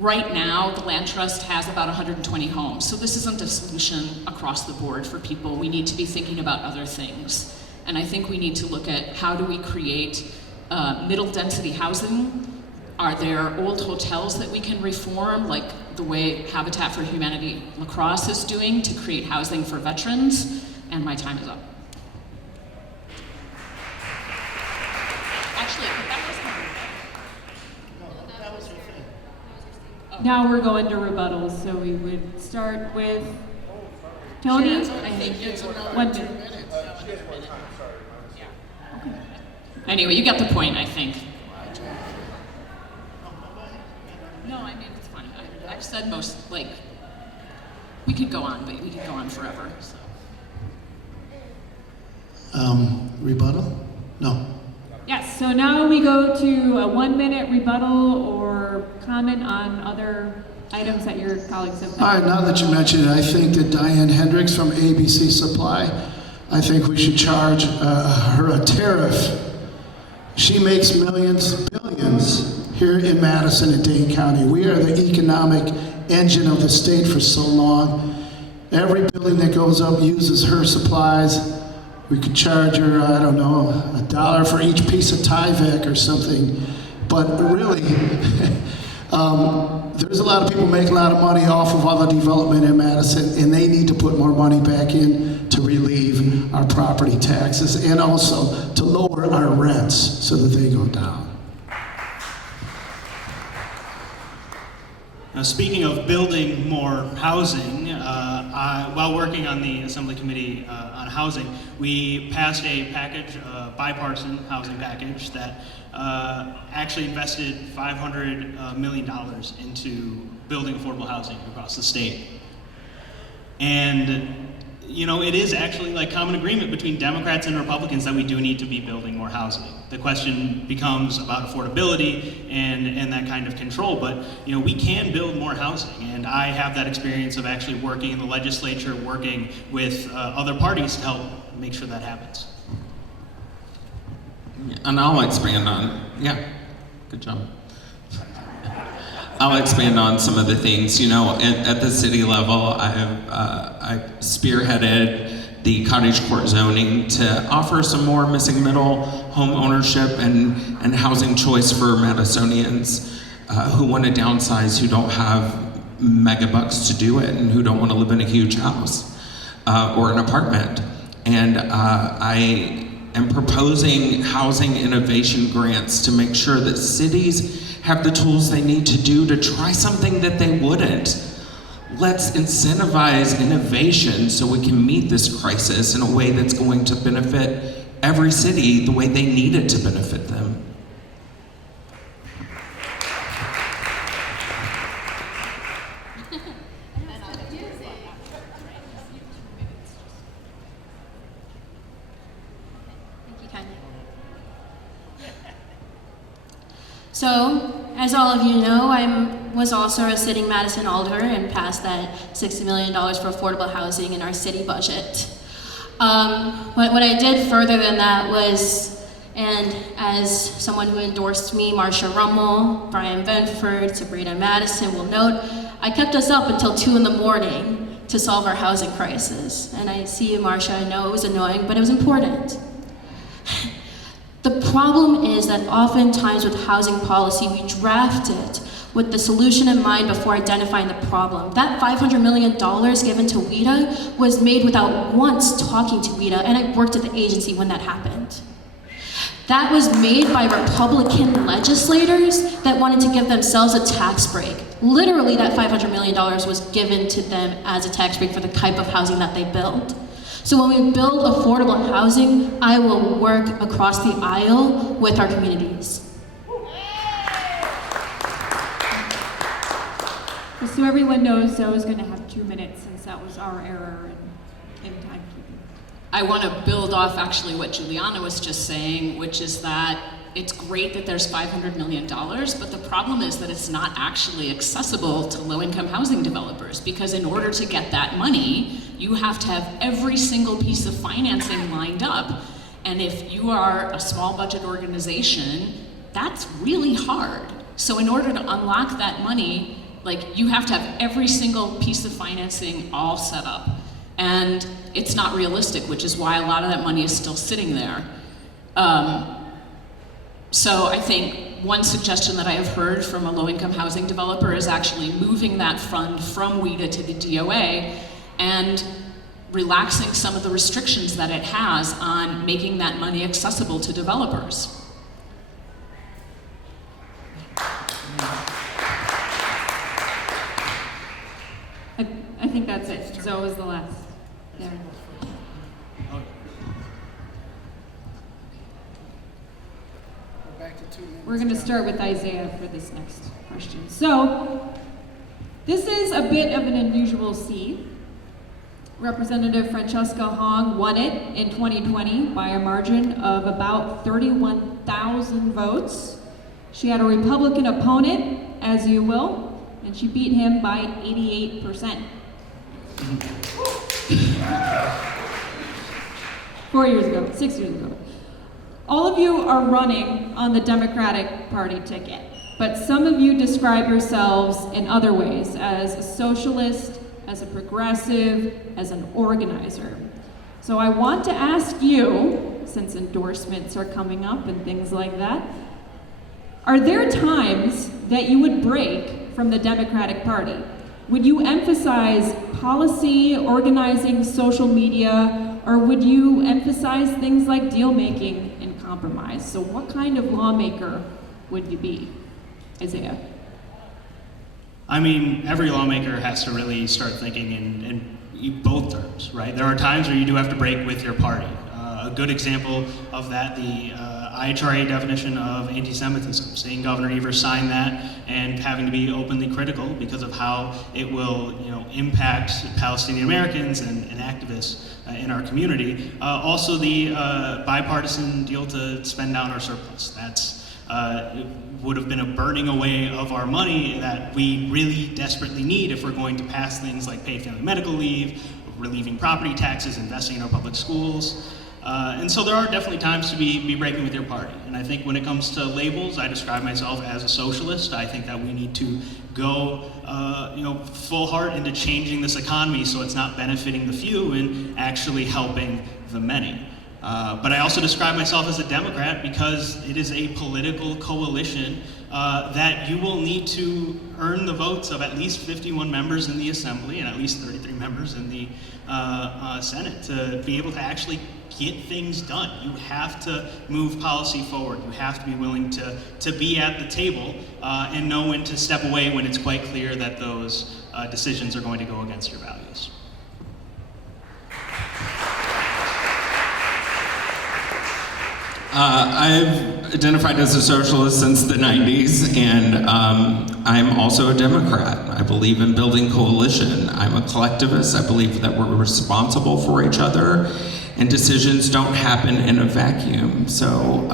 Right now, the Land Trust has about 120 homes, so this isn't a solution across the board for people. We need to be thinking about other things. And I think we need to look at how do we create middle density housing. Are there old hotels that we can reform, like the way Habitat for Humanity La Crosse is doing to create housing for veterans? And my time is up. now we're going to rebuttals, so we would start with Tony. I think it's 1 minute. Anyway, you get the point, I think. No, I mean, it's fine. I've said most, like, we could go on, but we could go on forever, so. Rebuttal? No. Yes, so now we go to a 1 minute rebuttal or comment on other items that your colleagues have All right, now that you mention it, I think that Diane Hendricks from ABC Supply, I think we should charge her a tariff. She makes millions, billions here in Madison and Dane County. We are the economic engine of the state for so long. Every building that goes up uses her supplies. We could charge her, I don't know, $1 for each piece of Tyvek or something. But really, there's a lot of people making a lot of money off of all the development in Madison, and they need to put more money back in to relieve our property taxes and also to lower our rents so that they go down. Now, speaking of building more housing, while working on the Assembly Committee on Housing, we passed a package, bipartisan housing package that actually invested $500 million into building affordable housing across the state. And you know, it is actually like common agreement between Democrats and Republicans that we do need to be building more housing. The question becomes about affordability and that kind of control, but you know, we can build more housing, and I have that experience of actually working in the legislature, working with other parties to help make sure that happens. And I'll expand on, good job. I'll expand on some of the things. You know, at the city level, I spearheaded the cottage court zoning to offer some more missing middle home ownership and housing choice for Madisonians who want to downsize, who don't have megabucks to do it, and who don't want to live in a huge house or an apartment. And I am proposing housing innovation grants to make sure that cities have the tools they need to do to try something that they wouldn't. Let's incentivize innovation so we can meet this crisis in a way that's going to benefit every city the way they need it to benefit them. So, as all of you know, I was also a sitting Madison alder and passed that $60 million for affordable housing in our city budget. What I did further than that was, and as someone who endorsed me, Marsha Rummel, Brian Benford, Sabrina Madison will note, I kept us up until 2 in the morning to solve our housing crisis. And I see you, Marsha, I know it was annoying, but it was important. The problem is that oftentimes with housing policy, we draft it with the solution in mind before identifying the problem. That $500 million given to WIDA was made without once talking to WIDA, and I worked at the agency when that happened. That was made by Republican legislators that wanted to give themselves a tax break. Literally, that $500 million was given to them as a tax break for the type of housing that they build. So when we build affordable housing, I will work across the aisle with our communities. Just so everyone knows, Zoe's going to have 2 minutes since that was our error in timekeeping. I want to build off actually what Juliana was just saying, which is that it's great that there's $500 million, but the problem is that it's not actually accessible to low-income housing developers, because in order to get that money, you have to have every single piece of financing lined up. And if you are a small budget organization, that's really hard. So in order to unlock that money, like, you have to have every single piece of financing all set up. And it's not realistic, which is why a lot of that money is still sitting there. So I think one suggestion that I have heard from a low-income housing developer is actually moving that fund from WIDA to the DOA and relaxing some of the restrictions that it has on making that money accessible to developers. I think that's it. Zoe was the last. There. We're going to start with Isaiah for this next question. So, this is a bit of an unusual seat. Representative Francesca Hong won it in 2020 by a margin of about 31,000 votes. She had a Republican opponent, as you will, and she beat him by 88%. 4 years ago, 6 years ago. All of you are running on the Democratic Party ticket, but some of you describe yourselves in other ways, as a socialist, as a progressive, as an organizer. So I want to ask you, since endorsements are coming up and things like that, are there times that you would break from the Democratic Party? Would you emphasize policy, organizing, social media, or would you emphasize things like deal making and compromise? So what kind of lawmaker would you be, Isaiah? I mean, every lawmaker has to really start thinking in both terms, right? There are times where you do have to break with your party. A good example of that, the IHRA definition of anti-Semitism, seeing Governor Evers sign that and having to be openly critical because of how it will, impact Palestinian Americans and activists in our community. Also, the bipartisan deal to spend down our surplus. That's it would have been a burning away of our money that we really desperately need if we're going to pass things like paid family medical leave, relieving property taxes, investing in our public schools. And so there are definitely times to be breaking with your party. And I think when it comes to labels, I describe myself as a socialist. I think that we need to go, full heart into changing this economy so it's not benefiting the few and actually helping the many. But I also describe myself as a Democrat because it is a political coalition that you will need to earn the votes of at least 51 members in the Assembly and at least 33 members in the Senate to be able to actually get things done. You have to move policy forward. You have to be willing to be at the table and know when to step away when it's quite clear that those decisions are going to go against your values. I've identified as a socialist since the 90s, and I'm also a Democrat. I believe in building coalition. I'm a collectivist. I believe that we're responsible for each other, and decisions don't happen in a vacuum. So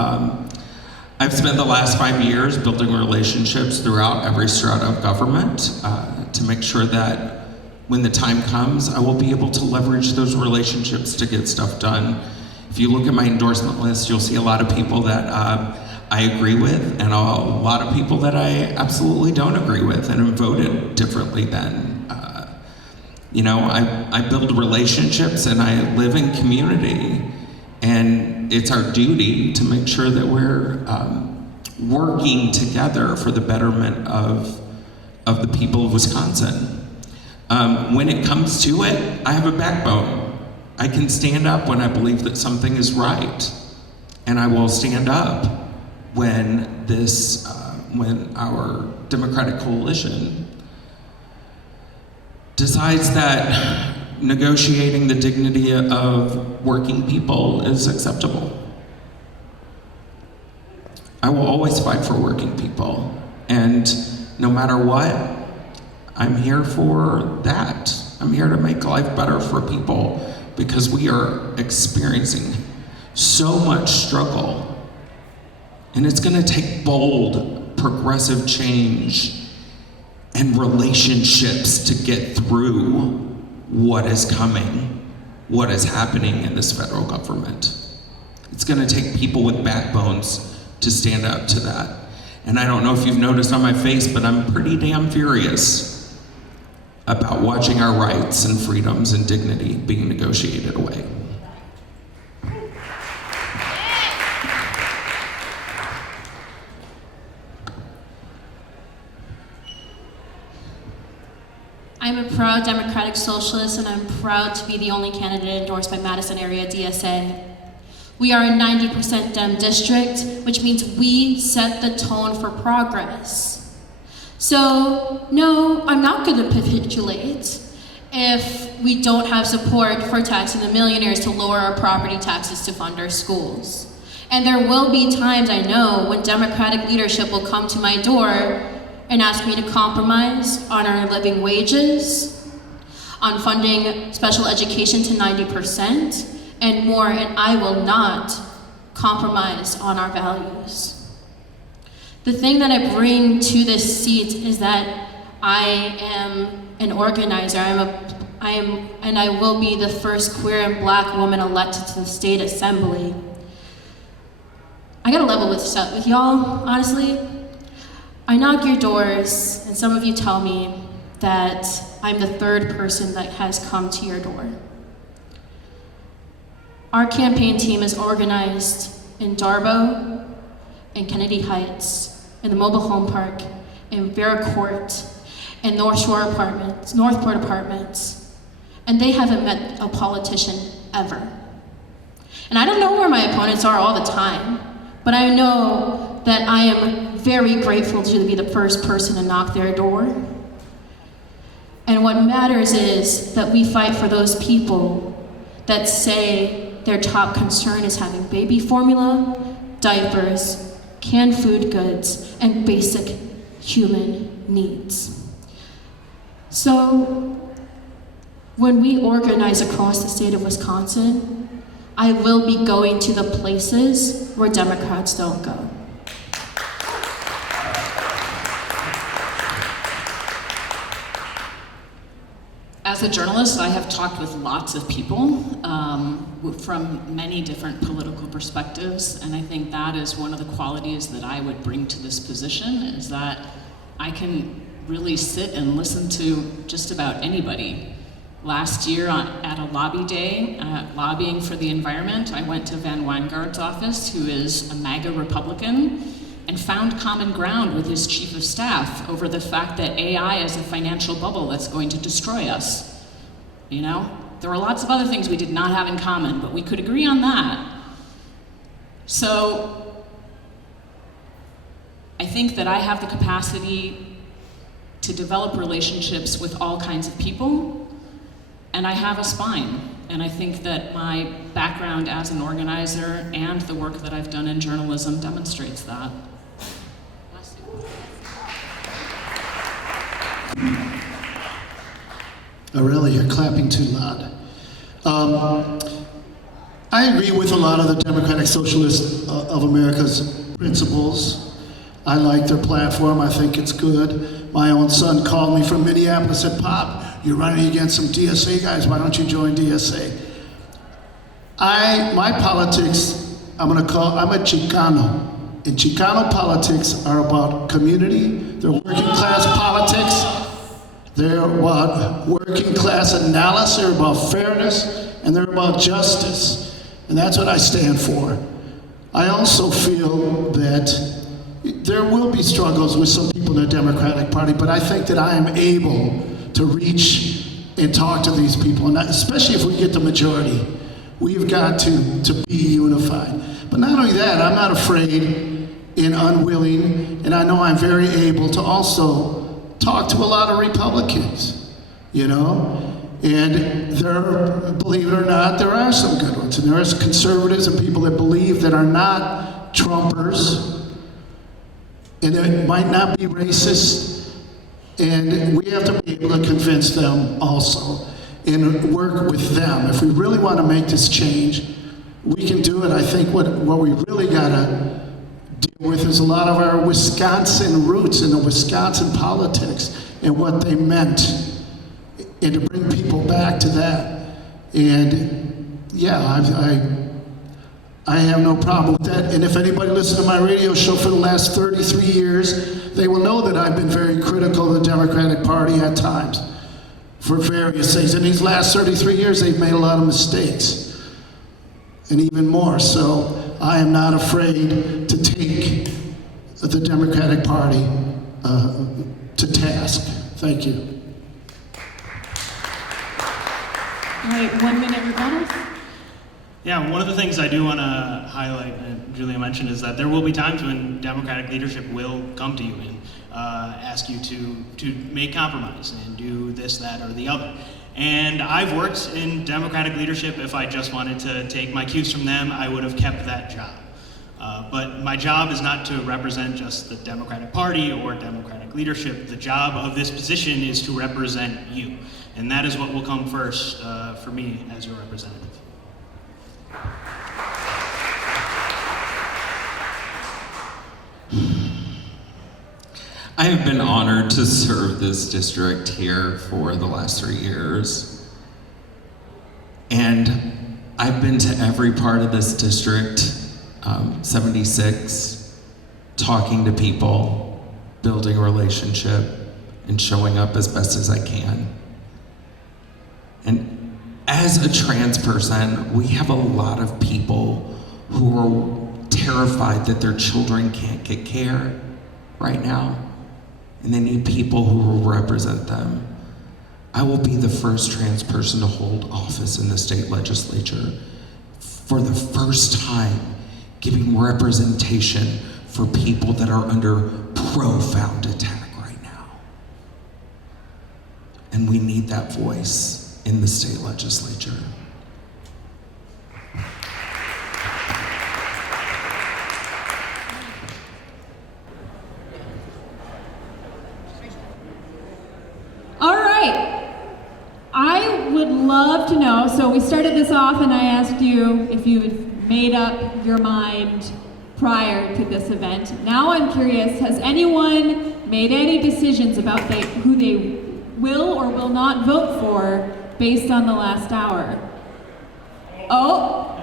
I've spent the last 5 years building relationships throughout every strata of government to make sure that when the time comes, I will be able to leverage those relationships to get stuff done. If you look at my endorsement list, you'll see a lot of people that I agree with and a lot of people that I absolutely don't agree with and have voted differently than. I build relationships and I live in community, and it's our duty to make sure that we're working together for the betterment of the people of Wisconsin. When it comes to it, I have a backbone. I can stand up when I believe that something is right, and I will stand up when when our Democratic coalition decides that negotiating the dignity of working people is acceptable. I will always fight for working people, and no matter what, I'm here for that. I'm here to make life better for people, because we are experiencing so much struggle. And it's gonna take bold, progressive change and relationships to get through what is coming, what is happening in this federal government. It's gonna take people with backbones to stand up to that. And I don't know if you've noticed on my face, but I'm pretty damn furious about watching our rights and freedoms and dignity being negotiated away. I'm a proud Democratic Socialist, and I'm proud to be the only candidate endorsed by Madison Area DSA. We are a 90% Dem district, which means we set the tone for progress. So, no, I'm not going to capitulate. if we don't have support for taxing the millionaires to lower our property taxes to fund our schools. And there will be times, I know, when Democratic leadership will come to my door and ask me to compromise on our living wages, on funding special education to 90%, and more, and I will not compromise on our values. The thing that I bring to this seat is that I am an organizer. I am, and I will be the first queer and black woman elected to the state assembly. I gotta level with y'all, honestly. I knock your doors, and some of you tell me that I'm the third person that has come to your door. Our campaign team is organized in Darbo, in Kennedy Heights, in the Mobile Home Park, in Vera Court, in Northport Apartments, and they haven't met a politician ever. And I don't know where my opponents are all the time, but I know that I am very grateful to be the first person to knock their door. And what matters is that we fight for those people that say their top concern is having baby formula, diapers, canned food goods, and basic human needs. So, when we organize across the state of Wisconsin, I will be going to the places where Democrats don't go. As a journalist, I have talked with lots of people from many different political perspectives, and I think that is one of the qualities that I would bring to this position, is that I can really sit and listen to just about anybody. Last year at a lobby day, lobbying for the environment, I went to Van Wijngaard's office, who is a MAGA Republican, and found common ground with his chief of staff over the fact that AI is a financial bubble that's going to destroy us. You know? There were lots of other things we did not have in common, but we could agree on that. So, I think that I have the capacity to develop relationships with all kinds of people, and I have a spine. And I think that my background as an organizer and the work that I've done in journalism demonstrates that. Aurelia, you're clapping too loud. I agree with a lot of the Democratic Socialists of America's principles. I like their platform. I think it's good. My own son called me from Minneapolis and said, "Pop, you're running against some DSA guys. Why don't you join DSA?" My politics, I'm a Chicano. And Chicano politics are about community. They're working class politics. They're about working class analysis. They're about fairness. And they're about justice. And that's what I stand for. I also feel that there will be struggles with some people in the Democratic Party, but I think that I am able to reach and talk to these people, and especially if we get the majority. We've got to be unified. But not only that, I'm not afraid and unwilling, and I know I'm very able to also talk to a lot of Republicans, you know? And believe it or not, there are some good ones. And there are conservatives and people that believe that are not Trumpers, and it might not be racist. And we have to be able to convince them also and work with them. If we really want to make this change, we can do it. I think what we really got to deal with is a lot of our Wisconsin roots and the Wisconsin politics and what they meant, and to bring people back to that. And yeah, I have no problem with that. And if anybody listens to my radio show for the last 33 years, they will know that I've been very critical of the Democratic Party at times for various things. In these last 33 years, they've made a lot of mistakes, and even more. So I am not afraid to take the Democratic Party to task. Thank you. All right, 1 minute rebuttal. Yeah, one of the things I do want to highlight, and Julia mentioned, is that there will be times when Democratic leadership will come to you and ask you to make compromise and do this, that, or the other. And I've worked in Democratic leadership. If I just wanted to take my cues from them, I would have kept that job. But my job is not to represent just the Democratic Party or Democratic leadership. The job of this position is to represent you. And that is what will come first for me as your representative. I have been honored to serve this district here for the last 3 years. And I've been to every part of this district, 76, talking to people, building a relationship, and showing up as best as I can. And as a trans person, we have a lot of people who are terrified that their children can't get care right now. And they need people who will represent them. I will be the first trans person to hold office in the state legislature for the first time, giving representation for people that are under profound attack right now. And we need that voice in the state legislature. All right. I would love to know, so we started this off and I asked you if you had made up your mind prior to this event. Now I'm curious, has anyone made any decisions about who they will or will not vote for based on the last hour? Oh,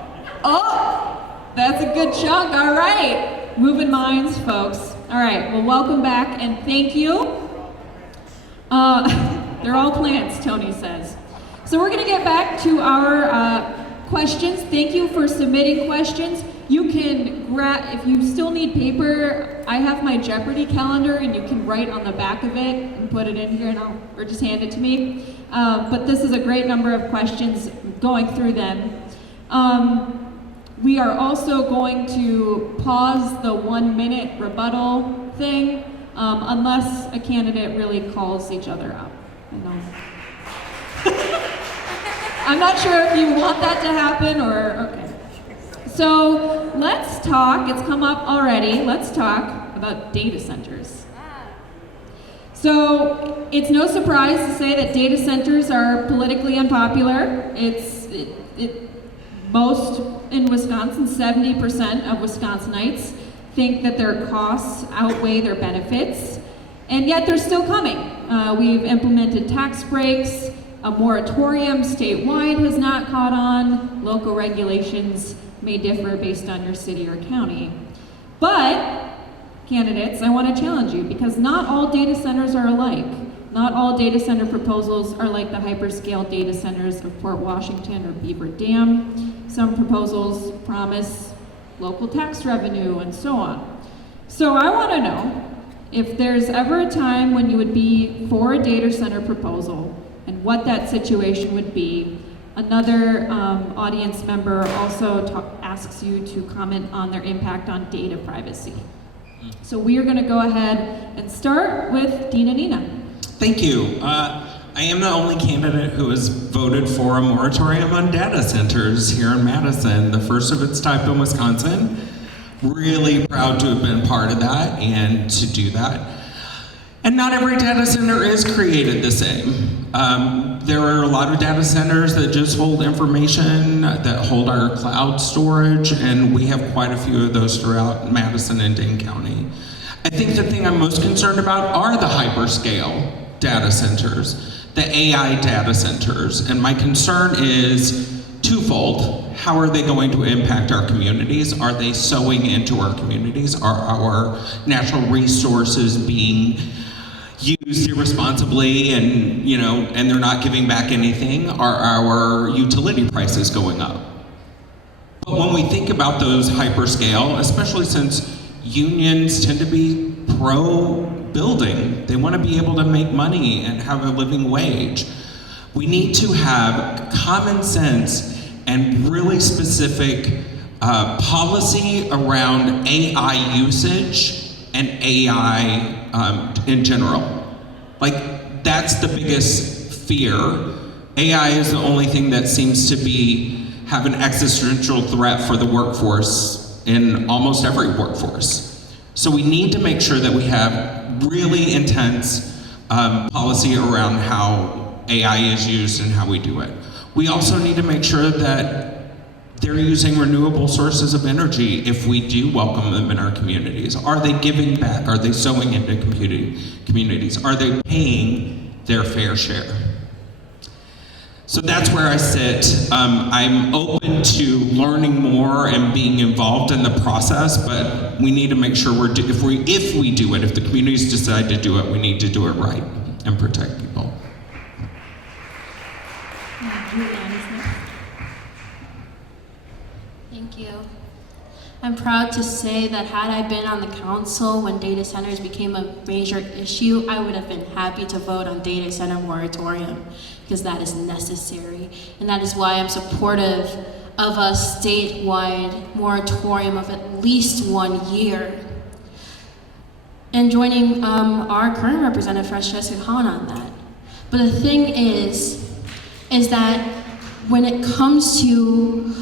that's a good chunk. All right. Moving minds, folks. All right, well, welcome back and thank you. They're all plants, Tony says. So we're gonna get back to our questions. Thank you for submitting questions. You can grab, if you still need paper, I have my Jeopardy calendar and you can write on the back of it and put it in here and or just hand it to me. But this is a great number of questions going through them. We are also going to pause the 1 minute rebuttal thing unless a candidate really calls each other out. I'm not sure if you want that to happen or, okay. So let's talk, it's come up already, let's talk about data centers. So it's no surprise to say that data centers are politically unpopular. Most in Wisconsin, 70% of Wisconsinites think that their costs outweigh their benefits, and yet they're still coming. We've implemented tax breaks, a moratorium statewide has not caught on, local regulations may differ based on your city or county. But, candidates, I want to challenge you because not all data centers are alike. Not all data center proposals are like the hyperscale data centers of Port Washington or Beaver Dam. Some proposals promise local tax revenue and so on. So I want to know if there's ever a time when you would be for a data center proposal and what that situation would be. Another audience member also asks you to comment on their impact on data privacy. So we are going to go ahead and start with Dina. Thank you. I am the only candidate who has voted for a moratorium on data centers here in Madison, the first of its type in Wisconsin. Really proud to have been part of that and to do that. And not every data center is created the same. There are a lot of data centers that just hold information, that hold our cloud storage, and we have quite a few of those throughout Madison and Dane County. I think the thing I'm most concerned about are the hyperscale data centers, the AI data centers, and my concern is twofold. How are they going to impact our communities? Are they sowing into our communities? Are our natural resources being used irresponsibly and they're not giving back anything? Are our utility prices going up? But when we think about those hyperscale, especially since unions tend to be pro-building, they want to be able to make money and have a living wage. We need to have common sense and really specific policy around AI usage and AI in general. Like, that's the biggest fear AI is the only thing that seems to have an existential threat for the workforce in almost every workforce. So we need to make sure that we have really intense policy around how AI is used and how we do it. We also need to make sure that they're using renewable sources of energy if we do welcome them in our communities. Are they giving back? Are they sowing into communities? Are they paying their fair share? So that's where I sit. I'm open to learning more and being involved in the process, but we need to make sure if the communities decide to do it, we need to do it right and protect people. Thank you. I'm proud to say that had I been on the council when data centers became a major issue, I would have been happy to vote on data center moratorium, because that is necessary. And that is why I'm supportive of a statewide moratorium of at least 1 year. And joining our current representative, Francesca Hahn, on that. But the thing is that when it comes to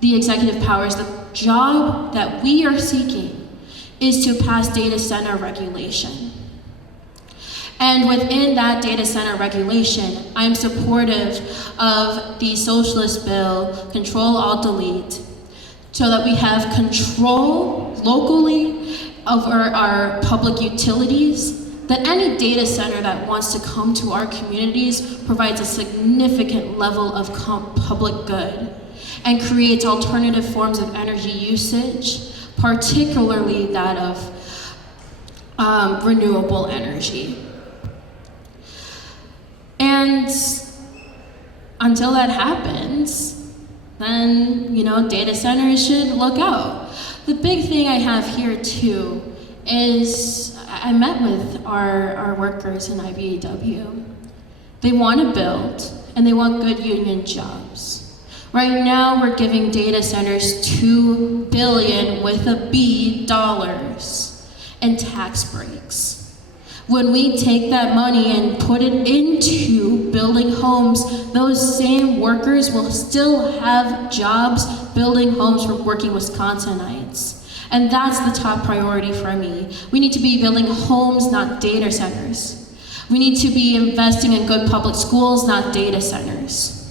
the executive powers, the job that we are seeking is to pass data center regulation. And within that data center regulation, I'm supportive of the socialist bill, Control Alt Delete, so that we have control locally over our public utilities, that any data center that wants to come to our communities provides a significant level of public good and creates alternative forms of energy usage, particularly that of renewable energy. And until that happens, then, data centers should look out. The big thing I have here too is I met with our workers in IBEW. They want to build and they want good union jobs. Right now we're giving data centers $2 billion with a B dollars in tax breaks. When we take that money and put it into building homes, those same workers will still have jobs building homes for working Wisconsinites. And that's the top priority for me. We need to be building homes, not data centers. We need to be investing in good public schools, not data centers.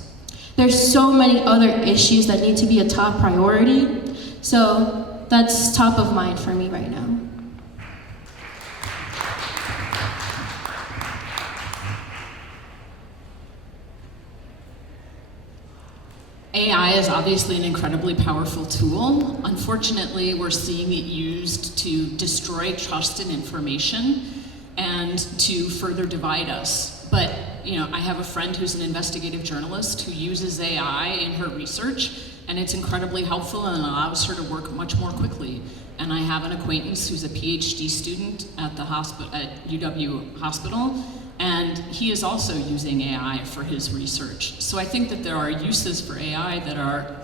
There's so many other issues that need to be a top priority. So that's top of mind for me right now. AI is obviously an incredibly powerful tool. Unfortunately, we're seeing it used to destroy trust in information and to further divide us. But, I have a friend who's an investigative journalist who uses AI in her research, and it's incredibly helpful and allows her to work much more quickly. And I have an acquaintance who's a PhD student at the at UW Hospital, and he is also using AI for his research. So I think that there are uses for AI that are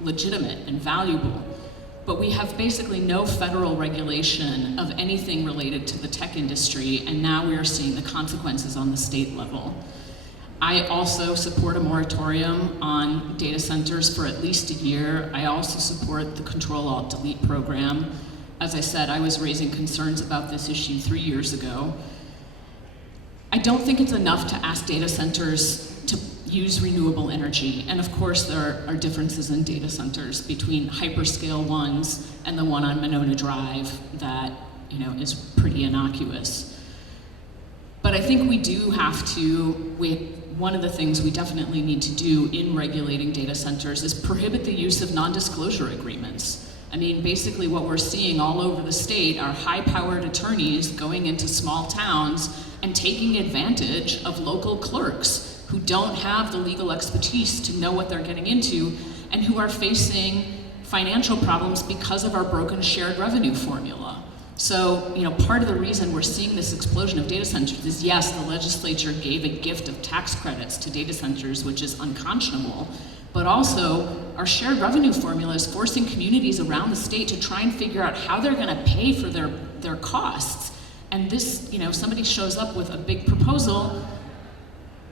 legitimate and valuable, but we have basically no federal regulation of anything related to the tech industry, and now we are seeing the consequences on the state level. I also support a moratorium on data centers for at least a year. I also support the Control Alt Delete program. As I said, I was raising concerns about this issue 3 years ago. I don't think it's enough to ask data centers to use renewable energy. And of course, there are differences in data centers between hyperscale ones and the one on Monona Drive that is pretty innocuous. But I think we do have to, one of the things we definitely need to do in regulating data centers is prohibit the use of non-disclosure agreements. I mean, basically what we're seeing all over the state are high-powered attorneys going into small towns and taking advantage of local clerks who don't have the legal expertise to know what they're getting into and who are facing financial problems because of our broken shared revenue formula. So, part of the reason we're seeing this explosion of data centers is, yes, the legislature gave a gift of tax credits to data centers, which is unconscionable, but also our shared revenue formula is forcing communities around the state to try and figure out how they're gonna pay for their costs. And this, somebody shows up with a big proposal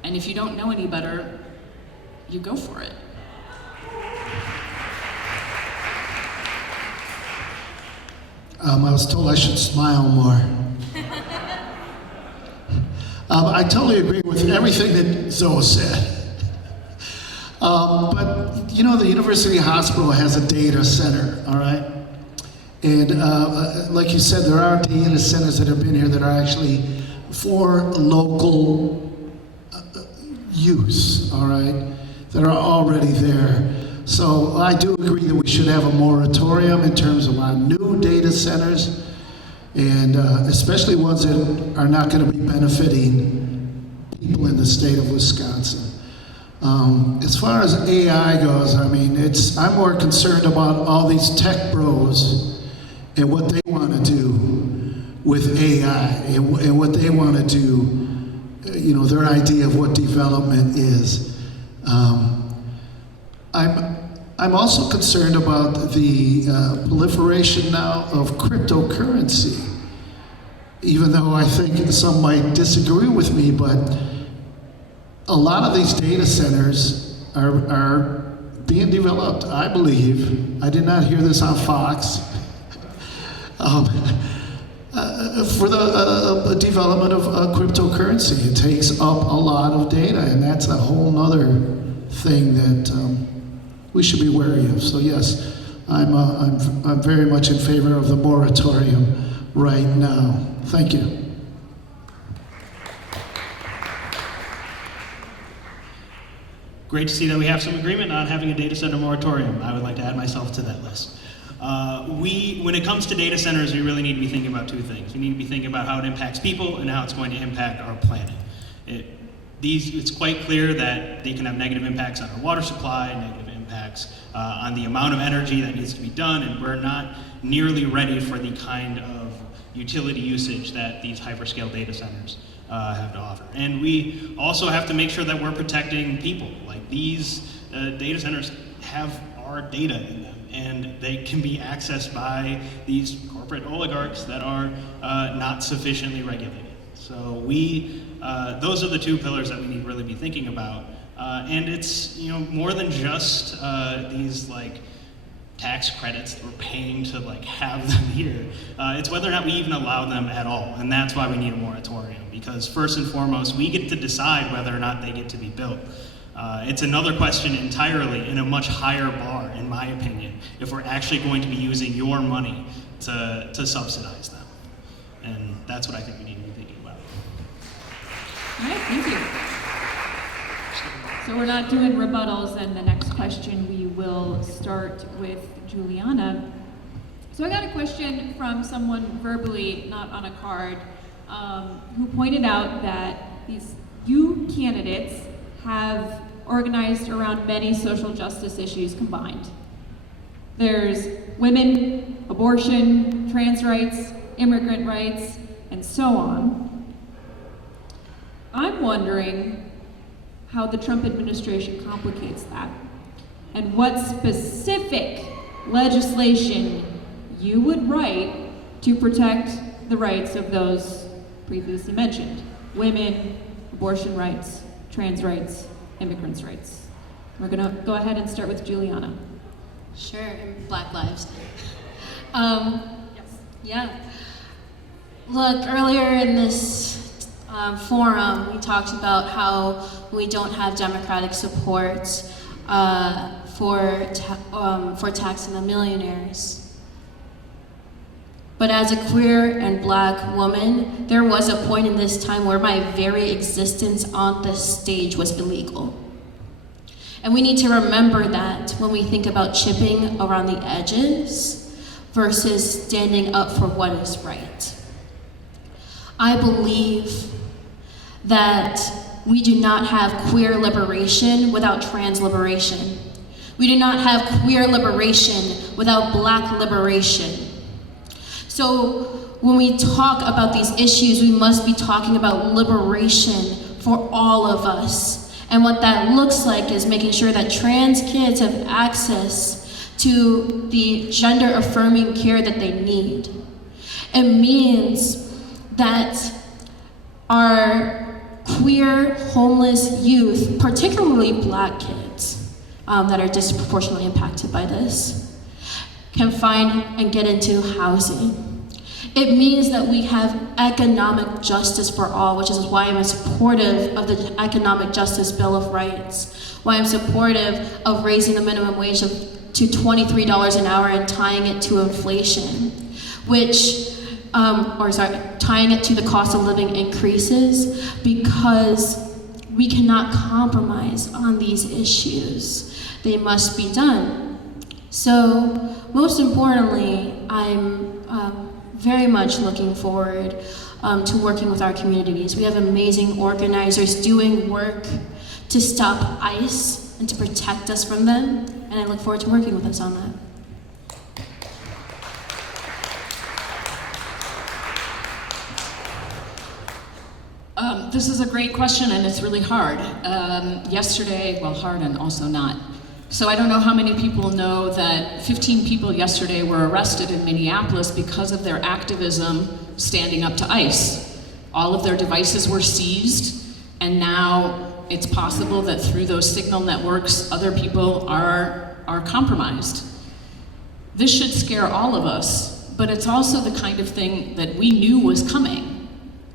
And if you don't know any better, you go for it. I was told I should smile more. I totally agree with everything that Zoe said. But you know, the University Hospital has a data center, all right? And like you said, there are data centers that have been here that are actually for local use, all right, that are already there. So I do agree that we should have a moratorium in terms of our new data centers, and especially ones that are not going to be benefiting people in the state of Wisconsin. As far as AI goes, I mean, I'm more concerned about all these tech bros and what they want to do with AI and what they want to do, you know, their idea of what development is. I'm also concerned about the proliferation now of cryptocurrency, even though I think some might disagree with me, but a lot of these data centers are being developed, I believe. I did not hear this on Fox. For the development of cryptocurrency. It takes up a lot of data, and that's a whole nother thing that we should be wary of. So yes, I'm very much in favor of the moratorium right now. Thank you. Great to see that we have some agreement on having a data center moratorium. I would like to add myself to that list. When it comes to data centers, we really need to be thinking about two things. We need to be thinking about how it impacts people and how it's going to impact our planet. It's quite clear that they can have negative impacts on our water supply, negative impacts on the amount of energy that needs to be done, and we're not nearly ready for the kind of utility usage that these hyperscale data centers have to offer. And we also have to make sure that we're protecting people. Like, these data centers have our data in them, and they can be accessed by these corporate oligarchs that are not sufficiently regulated. So those are the two pillars that we need to really be thinking about. And it's, you know, more than just these like tax credits that we're paying to like have them here. It's whether or not we even allow them at all, and that's why we need a moratorium. Because first and foremost, we get to decide whether or not they get to be built. It's another question entirely in a much higher bar, in my opinion, if we're actually going to be using your money to subsidize them. And that's what I think we need to be thinking about. All right, thank you. So we're not doing rebuttals, and the next question we will start with Juliana. So I got a question from someone verbally, not on a card, who pointed out that these you candidates have organized around many social justice issues combined. There's women, abortion, trans rights, immigrant rights, and so on. I'm wondering how the Trump administration complicates that, and what specific legislation you would write to protect the rights of those previously mentioned: women, abortion rights, trans rights, immigrants' rights. We're gonna go ahead and start with Juliana. Sure, and Black Lives. Yes. Yeah. Look, earlier in this forum, we talked about how we don't have democratic support for taxing the millionaires. But as a queer and Black woman, there was a point in this time where my very existence on this stage was illegal. And we need to remember that when we think about chipping around the edges versus standing up for what is right. I believe that we do not have queer liberation without trans liberation. We do not have queer liberation without Black liberation. So when we talk about these issues, we must be talking about liberation for all of us. And what that looks like is making sure that trans kids have access to the gender-affirming care that they need. It means that our queer, homeless youth, particularly Black kids that are disproportionately impacted by this, can find and get into housing. It means that we have economic justice for all, which is why I'm supportive of the Economic Justice Bill of Rights, why I'm supportive of raising the minimum wage to $23 an hour and tying it to inflation, tying it to the cost of living increases, because we cannot compromise on these issues. They must be done. So, most importantly, I'm very much looking forward to working with our communities. We have amazing organizers doing work to stop ICE and to protect us from them, and I look forward to working with us on that. This is a great question, and it's really hard. Hard and also not. So I don't know how many people know that 15 people yesterday were arrested in Minneapolis because of their activism standing up to ICE. All of their devices were seized, and now it's possible that through those signal networks, other people are compromised. This should scare all of us, but it's also the kind of thing that we knew was coming.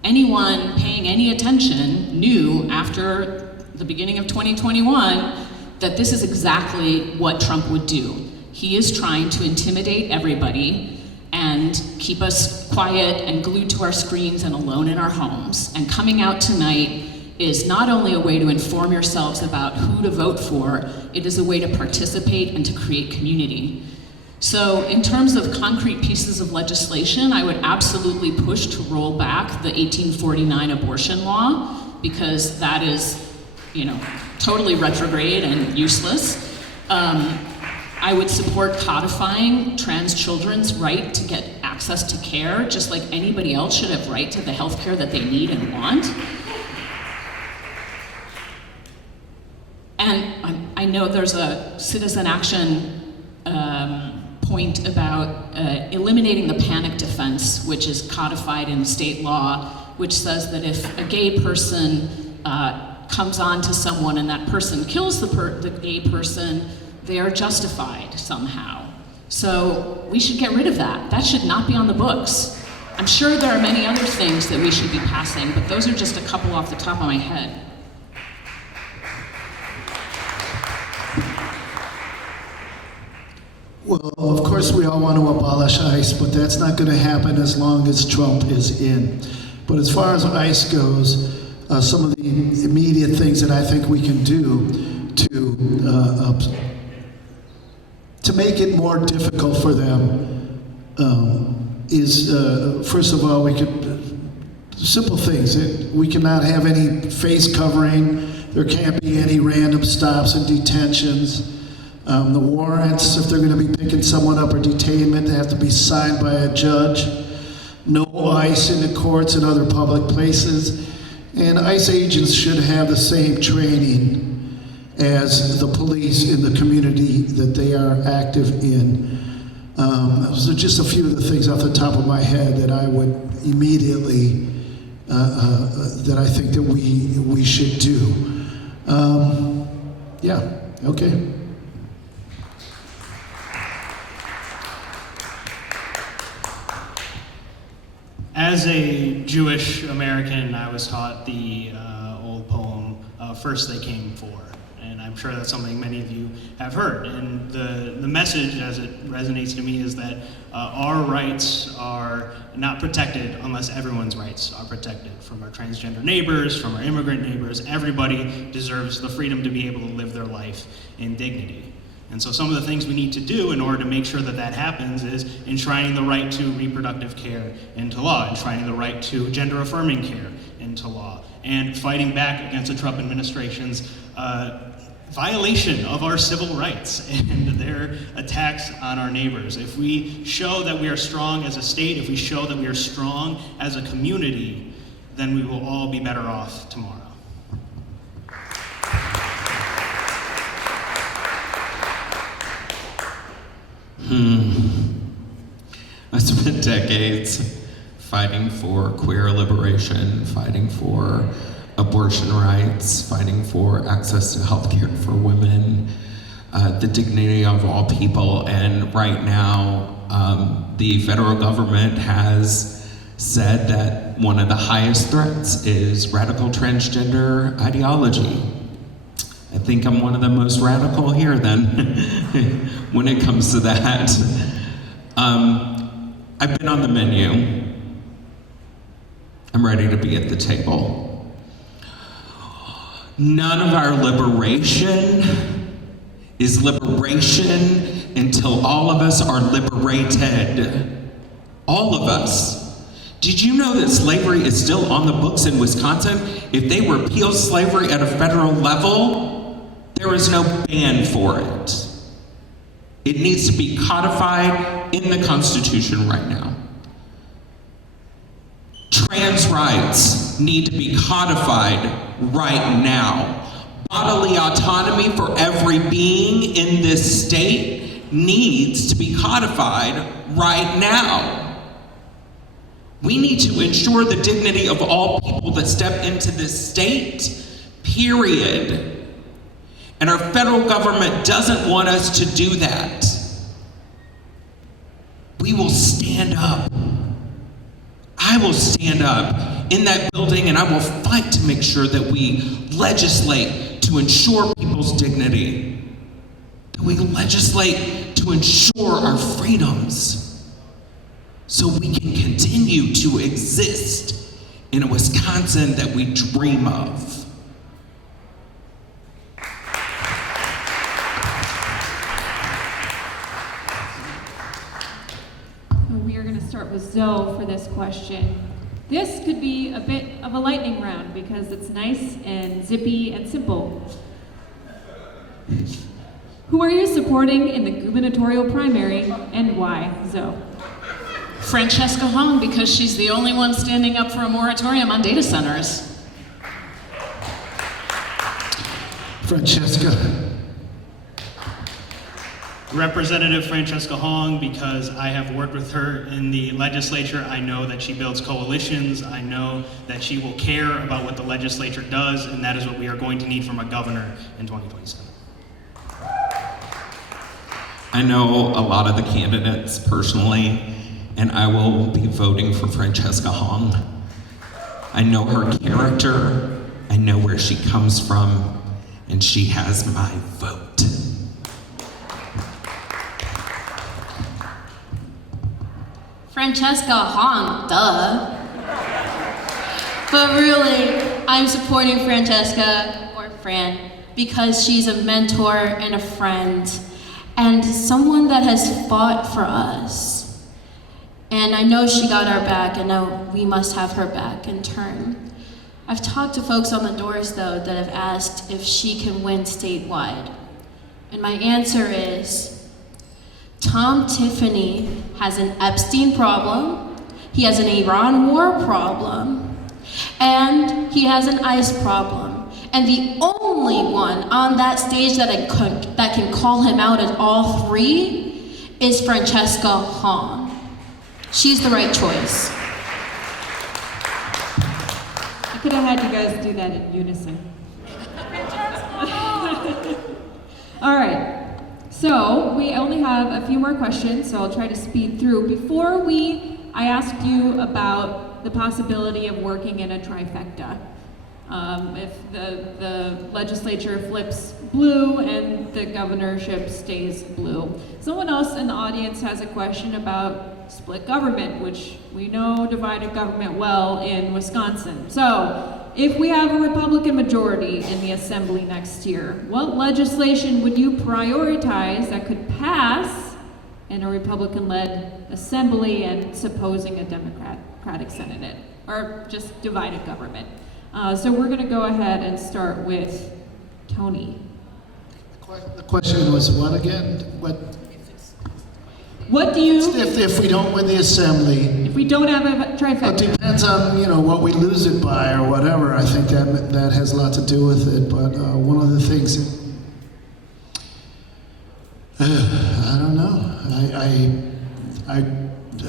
Anyone paying any attention knew after the beginning of 2021 that this is exactly what Trump would do. He is trying to intimidate everybody and keep us quiet and glued to our screens and alone in our homes. And coming out tonight is not only a way to inform yourselves about who to vote for, it is a way to participate and to create community. So in terms of concrete pieces of legislation, I would absolutely push to roll back the 1849 abortion law, because that is, totally retrograde and useless. I would support codifying trans children's right to get access to care, just like anybody else should have right to the health care that they need and want. And I know there's a citizen action point about eliminating the panic defense, which is codified in state law, which says that if a gay person comes on to someone and that person kills the gay person, they are justified somehow. So we should get rid of that. That should not be on the books. I'm sure there are many other things that we should be passing, but those are just a couple off the top of my head. Well, of course, we all want to abolish ICE, but that's not going to happen as long as Trump is in. But as far as ICE goes, some of the immediate things that I think we can do to make it more difficult for them is, first of all, we could, simple things. We cannot have any face covering. There can't be any random stops and detentions. The warrants, if they're going to be picking someone up or detainment, they have to be signed by a judge. No ICE in the courts and other public places. And ICE agents should have the same training as the police in the community that they are active in. Those are just a few of the things off the top of my head that I would immediately, that I think that we should do. Yeah, okay. As a Jewish American, I was taught the old poem, First They Came For. And I'm sure that's something many of you have heard. And the message, as it resonates to me, is that our rights are not protected unless everyone's rights are protected. From our transgender neighbors, from our immigrant neighbors, everybody deserves the freedom to be able to live their life in dignity. And so some of the things we need to do in order to make sure that that happens is enshrining the right to reproductive care into law, enshrining the right to gender-affirming care into law, and fighting back against the Trump administration's violation of our civil rights and their attacks on our neighbors. If we show that we are strong as a state, if we show that we are strong as a community, then we will all be better off tomorrow. I spent decades fighting for queer liberation, fighting for abortion rights, fighting for access to health care for women, the dignity of all people. And right now, the federal government has said that one of the highest threats is radical transgender ideology. I think I'm one of the most radical here then when it comes to that. I've been on the menu. I'm ready to be at the table. None of our liberation is liberation until all of us are liberated. All of us. Did you know that slavery is still on the books in Wisconsin? If they repeal slavery at a federal level, there is no ban for it. It needs to be codified in the Constitution right now. Trans rights need to be codified right now. Bodily autonomy for every being in this state needs to be codified right now. We need to ensure the dignity of all people that step into this state, period. And our federal government doesn't want us to do that. We will stand up. I will stand up in that building and I will fight to make sure that we legislate to ensure people's dignity. That we legislate to ensure our freedoms so we can continue to exist in a Wisconsin that we dream of. We are going to start with Zoe for this question. This could be a bit of a lightning round because it's nice and zippy and simple. Who are you supporting in the gubernatorial primary and why, Zoe? Francesca Hong, because she's the only one standing up for a moratorium on data centers. Francesca. Representative Francesca Hong, because I have worked with her in the legislature. I know that she builds coalitions. I know that she will care about what the legislature does, and that is what we are going to need from a governor in 2027. I know a lot of the candidates personally, and I will be voting for Francesca Hong. I know her character, I know where she comes from, and she has my vote. Francesca Hong, duh. But really, I'm supporting Francesca, or Fran, because she's a mentor and a friend, and someone that has fought for us. And I know she got our back, and now we must have her back in turn. I've talked to folks on the doors, though, that have asked if she can win statewide. And my answer is, Tom Tiffany has an Epstein problem, he has an Iran war problem, and he has an ICE problem. And the only one on that stage that can call him out at all three is Francesca Hong. She's the right choice. I could have had you guys do that in unison. All right. So we only have a few more questions, so I'll try to speed through. Before I asked you about the possibility of working in a trifecta. If the legislature flips blue and the governorship stays blue. Someone else in the audience has a question about split government, which we know divided government well in Wisconsin. So, if we have a Republican majority in the assembly next year, what legislation would you prioritize that could pass in a Republican-led assembly and supposing a Democratic Senate, or just divided government? So we're going to go ahead and start with Tony. The question was what again? What do you... If we don't win the assembly... If we don't have a trifecta. It depends on, what we lose it by or whatever. I think that has a lot to do with it. But one of the things... I don't know.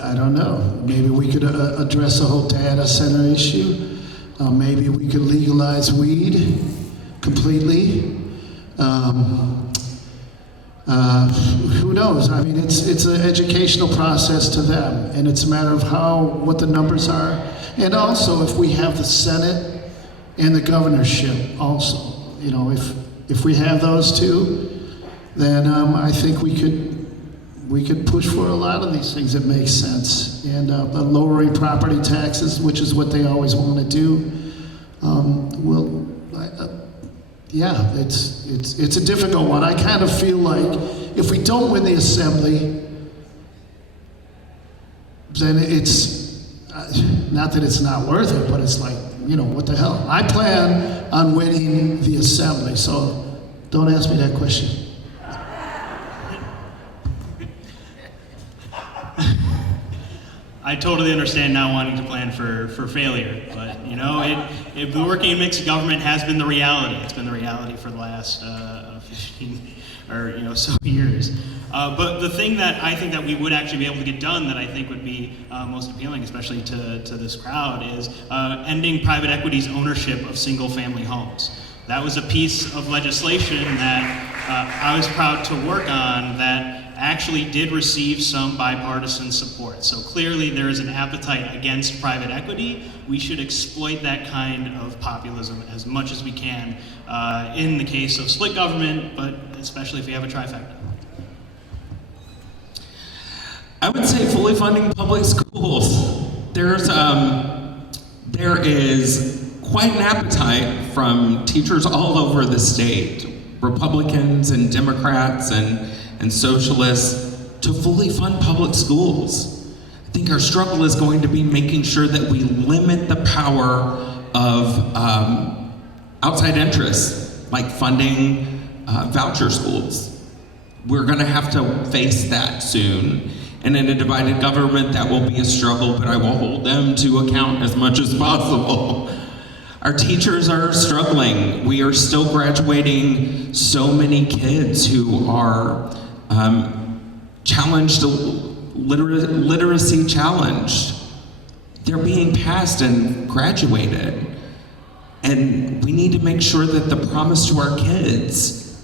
I don't know. Maybe we could address the whole data center issue. Maybe we could legalize weed completely. Who knows? I mean, it's an educational process to them, and it's a matter of what the numbers are. And also, if we have the Senate and the governorship also, you know, if we have those two, then I think we could push for a lot of these things that make sense. And lowering property taxes, which is what they always want to do, yeah, it's a difficult one. I kind of feel like if we don't win the assembly, then it's not that it's not worth it, but it's like, you know, what the hell? I plan on winning the assembly, so don't ask me that question. I totally understand not wanting to plan for failure, but you know, working in mixed government has been the reality. It's been the reality for the last 15 or so years. But the thing that I think that we would actually be able to get done, that I think would be most appealing, especially to this crowd, is ending private equity's ownership of single-family homes. That was a piece of legislation that I was proud to work on that actually did receive some bipartisan support. So clearly there is an appetite against private equity. We should exploit that kind of populism as much as we can in the case of split government, but especially if we have a trifecta. I would say fully funding public schools. There is quite an appetite from teachers all over the state, Republicans and Democrats and socialists, to fully fund public schools. I think our struggle is going to be making sure that we limit the power of outside interests, like funding voucher schools. We're going to have to face that soon. And in a divided government, that will be a struggle, but I will hold them to account as much as possible. Our teachers are struggling. We are still graduating so many kids who are challenged, literacy challenged. They're being passed and graduated. And we need to make sure that the promise to our kids'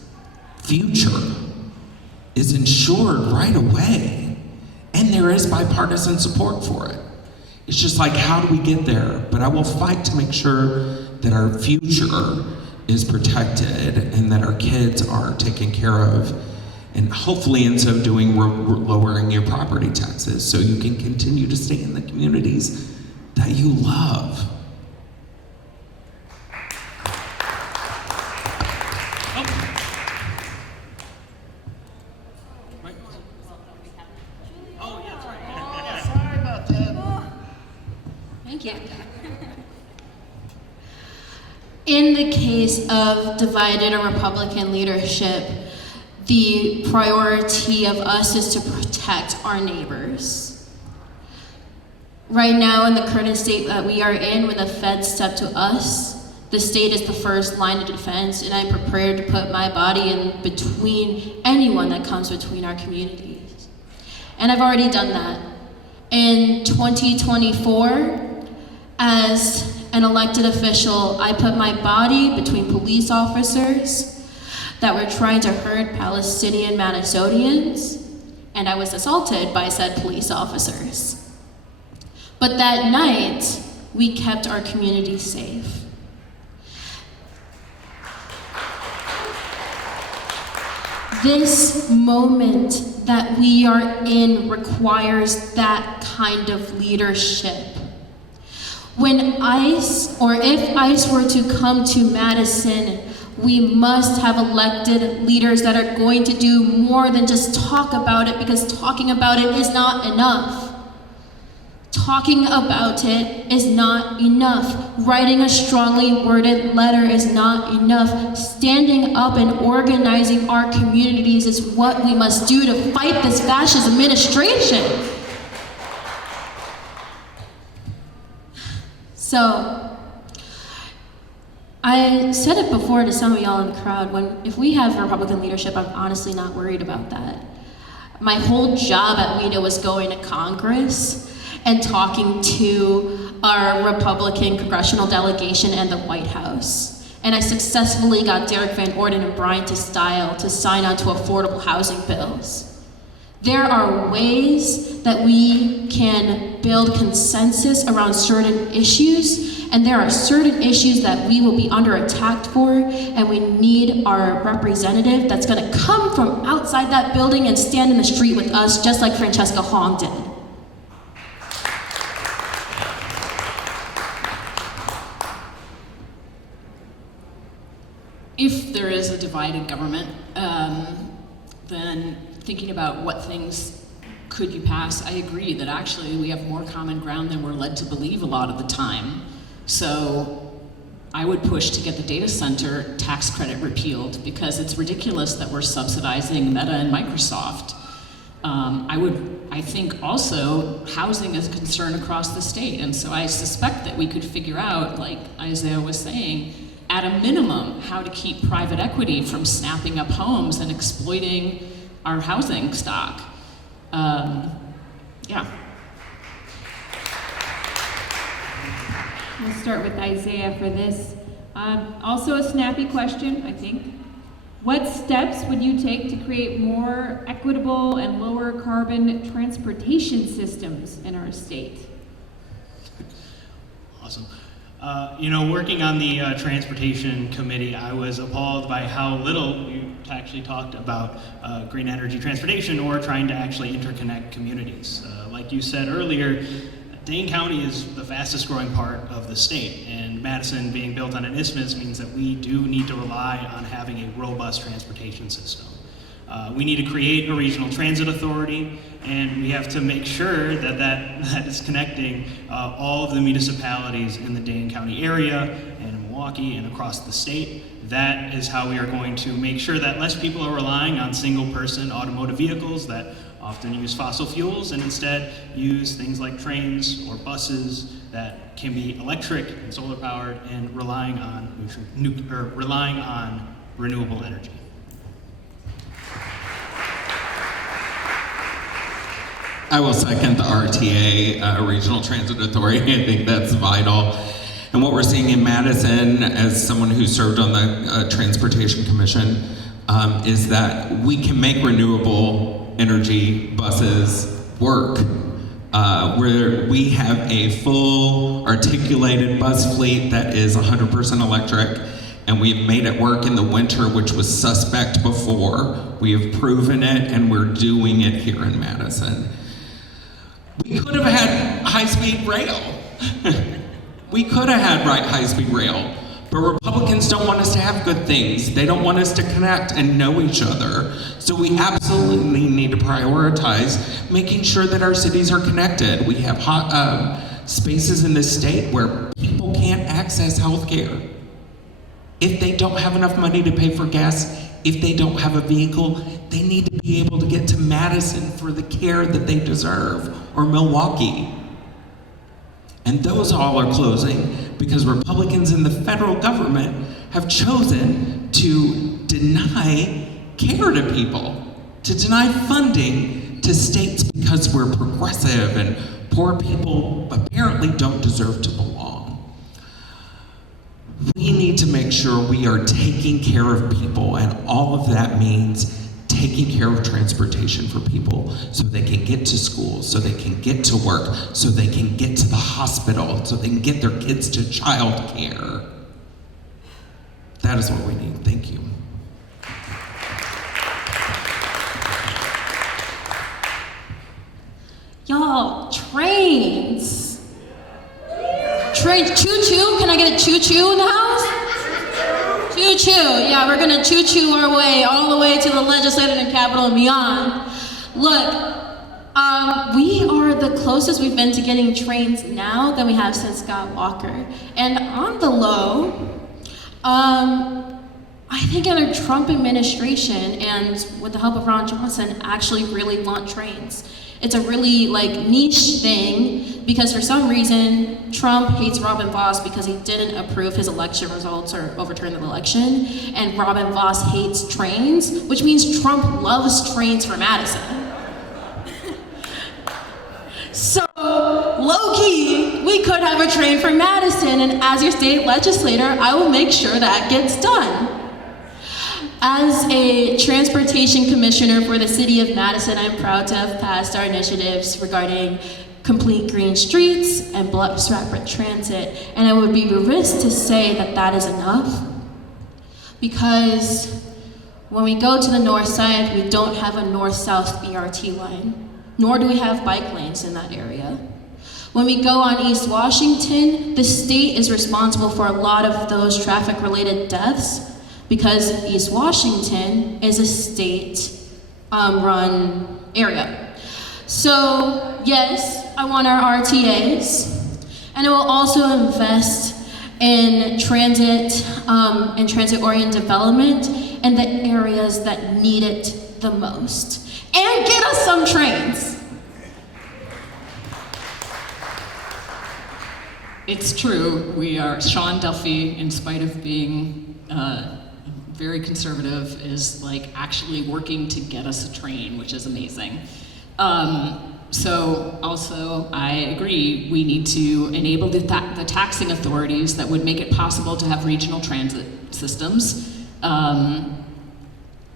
future is ensured right away. And there is bipartisan support for it. It's just like, how do we get there? But I will fight to make sure that our future is protected and that our kids are taken care of. And hopefully in so doing, we're lowering your property taxes so you can continue to stay in the communities that you love. Thank you. In the case of divided or Republican leadership, the priority of us is to protect our neighbors. Right now, in the current state that we are in, when the feds step to us, the state is the first line of defense, and I'm prepared to put my body in between anyone that comes between our communities. And I've already done that. In 2024, as an elected official, I put my body between police officers that were trying to hurt Palestinian Minnesotans, and I was assaulted by said police officers. But that night, we kept our community safe. This moment that we are in requires that kind of leadership. When ICE, or if ICE were to come to Madison, we must have elected leaders that are going to do more than just talk about it, because talking about it is not enough. Talking about it is not enough. Writing a strongly worded letter is not enough. Standing up and organizing our communities is what we must do to fight this fascist administration. So, I said it before to some of y'all in the crowd, if we have Republican leadership, I'm honestly not worried about that. My whole job at WIDA was going to Congress and talking to our Republican congressional delegation and the White House. And I successfully got Derek Van Orden and Brian to sign on to affordable housing bills. There are ways that we can build consensus around certain issues, and there are certain issues that we will be under attack for, and we need our representative that's gonna come from outside that building and stand in the street with us, just like Francesca Hong did. If there is a divided government, then thinking about what things could you pass, I agree that actually we have more common ground than we're led to believe a lot of the time. So I would push to get the data center tax credit repealed because it's ridiculous that we're subsidizing Meta and Microsoft. I think also housing is a concern across the state, and so I suspect that we could figure out, like Isaiah was saying, at a minimum, how to keep private equity from snapping up homes and exploiting our housing stock. Yeah. We'll start with Isaiah for this. Also a snappy question, I think. What steps would you take to create more equitable and lower carbon transportation systems in our state? Awesome. Working on the transportation committee, I was appalled by how little you actually talked about green energy transportation or trying to actually interconnect communities. Like you said earlier, Dane County is the fastest growing part of the state, and Madison being built on an isthmus means that we do need to rely on having a robust transportation system. We need to create a regional transit authority, and we have to make sure that is connecting all of the municipalities in the Dane County area and Milwaukee and across the state. That is how we are going to make sure that less people are relying on single-person automotive vehicles that often use fossil fuels and instead use things like trains or buses that can be electric and solar powered and relying on renewable energy. I will second the RTA, Regional Transit Authority. I think that's vital. And what we're seeing in Madison, as someone who served on the Transportation Commission, is that we can make renewable energy buses work. Where we have a full articulated bus fleet that is 100% electric, and we've made it work in the winter, which was suspect before. We have proven it, and we're doing it here in Madison. We could have had high-speed rail. We could have had high-speed rail, but Republicans don't want us to have good things. They don't want us to connect and know each other. So we absolutely need to prioritize making sure that our cities are connected. We have spaces in this state where people can't access health care. If they don't have enough money to pay for gas, if they don't have a vehicle, they need to be able to get to Madison for the care that they deserve, or Milwaukee. And those all are closing because Republicans in the federal government have chosen to deny care to people, to deny funding to states because we're progressive and poor people apparently don't deserve to belong. We need to make sure we are taking care of people, and all of that means taking care of transportation for people so they can get to school, so they can get to work, so they can get to the hospital, so they can get their kids to child care. That is what we need. Thank you. Y'all, trains. Trains, choo-choo, can I get a choo-choo in the house? Choo-choo, yeah, we're gonna choo-choo our way all the way to the legislative capitol and beyond. Look, we are the closest we've been to getting trains now than we have since Scott Walker. And on the low, I think our Trump administration and with the help of Ron Johnson actually really want trains. It's a really niche thing because for some reason Trump hates Robin Voss because he didn't approve his election results or overturn the election, and Robin Voss hates trains, which means Trump loves trains for Madison. So low-key, we we could have a train for Madison, and as your state legislator, I will make sure that gets done. As a transportation commissioner for the city of Madison, I'm proud to have passed our initiatives regarding complete green streets and bus rapid transit, and I would be remiss to say that that is enough, because when we go to the north side, we don't have a north-south BRT line, nor do we have bike lanes in that area. When we go on East Washington, the state is responsible for a lot of those traffic-related deaths because East Washington is a state-run area. So yes, I want our RTAs, and it will also invest in transit and transit-oriented development in the areas that need it the most. And get us some trains. It's true, we are, Sean Duffy, in spite of being very conservative, is like actually working to get us a train, which is amazing. So also, I agree, we need to enable the taxing authorities that would make it possible to have regional transit systems.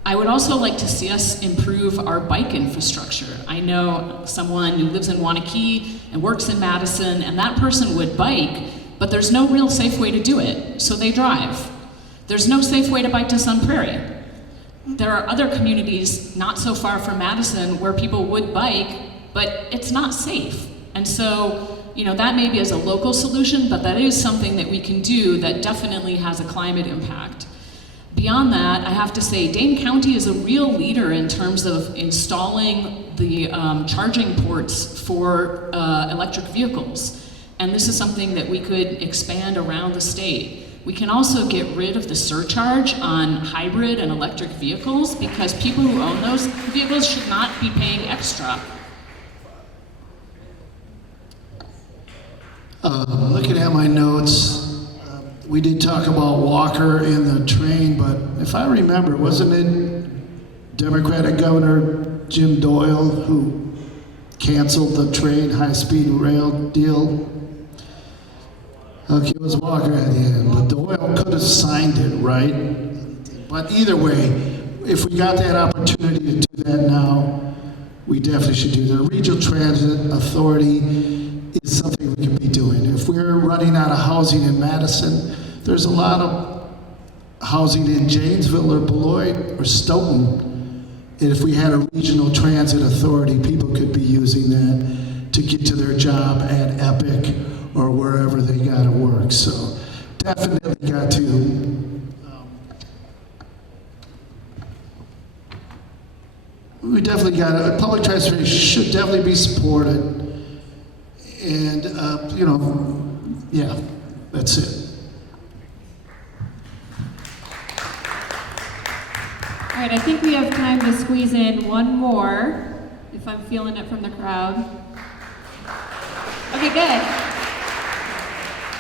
I would also like to see us improve our bike infrastructure. I know someone who lives in Wanakee and works in Madison, and that person would bike, but there's no real safe way to do it, so they drive. There's no safe way to bike to Sun Prairie. There are other communities not so far from Madison where people would bike, but it's not safe. And so, you know, that maybe is a local solution, but that is something that we can do that definitely has a climate impact. Beyond that, I have to say, Dane County is a real leader in terms of installing the charging ports for electric vehicles. And this is something that we could expand around the state. We can also get rid of the surcharge on hybrid and electric vehicles because people who own those vehicles should not be paying extra. Looking at my notes, we did talk about Walker in the train, but if I remember, wasn't it Democratic Governor Jim Doyle who canceled the train high-speed rail deal? Okay, it was Walker at the end, but Doyle could have signed it, right? But either way, if we got that opportunity to do that now, we definitely should do that. Regional Transit Authority is something we can be doing. If we're running out of housing in Madison, there's a lot of housing in Janesville or Beloit or Stoughton. And if we had a regional transit authority, people could be using that to get to their job at Epic or wherever they gotta work. So definitely got to, we definitely got, public transportation should definitely be supported. And, you know, yeah, that's it. All right, I think we have time to squeeze in one more, if I'm feeling it from the crowd. Okay, good.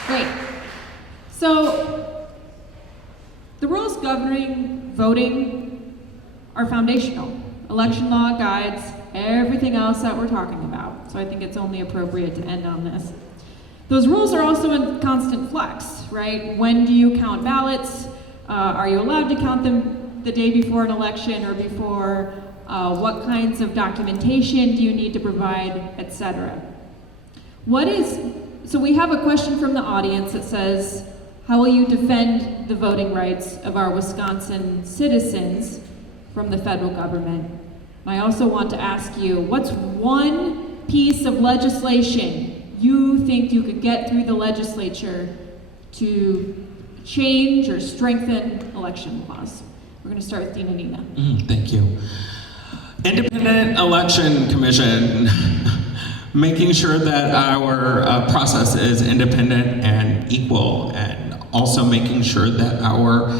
Great. So, the rules governing voting are foundational. Election law guides everything else that we're talking about. So I think it's only appropriate to end on this. Those rules are also in constant flux, right? When do you count ballots? Are you allowed to count them the day before an election or before? What kinds of documentation do you need to provide, etc.? So we have a question from the audience that says, how will you defend the voting rights of our Wisconsin citizens from the federal government? And I also want to ask you, what's one piece of legislation you think you could get through the legislature to change or strengthen election laws? We're going to start with Dina. Thank you. Independent Election Commission, making sure that our process is independent and equal, and also making sure that our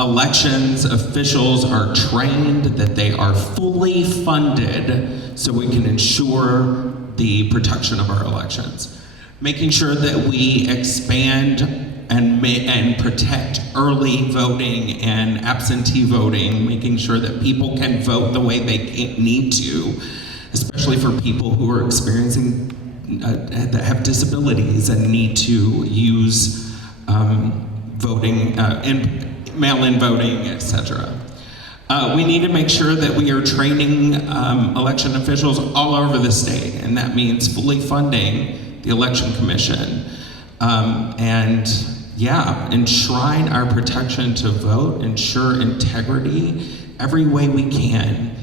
elections officials are trained, that they are fully funded so we can ensure the protection of our elections. Making sure that we expand and protect early voting and absentee voting, making sure that people can vote the way they need to, especially for people who are experiencing that have disabilities and need to use voting and mail-in voting, etc. We need to make sure that we are training election officials all over the state, and that means fully funding the Election Commission and enshrine our protection to vote, ensure integrity every way we can.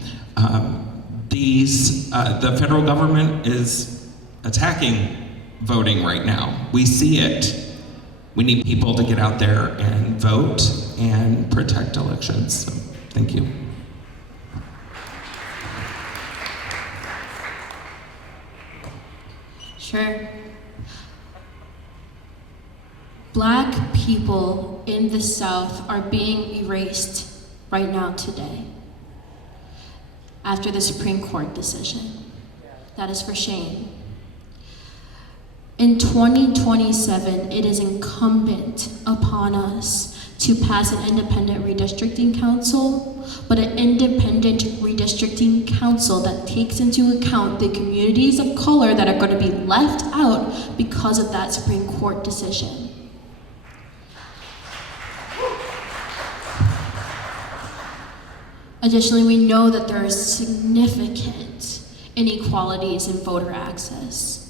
The federal government is attacking voting right now. We see it. We need people to get out there and vote and protect elections. So, thank you. Sure. Black people in the South are being erased right now today after the Supreme Court decision. That is for shame. In 2027, it is incumbent upon us to pass an independent redistricting council, but an independent redistricting council that takes into account the communities of color that are going to be left out because of that Supreme Court decision. Additionally, we know that there are significant inequalities in voter access,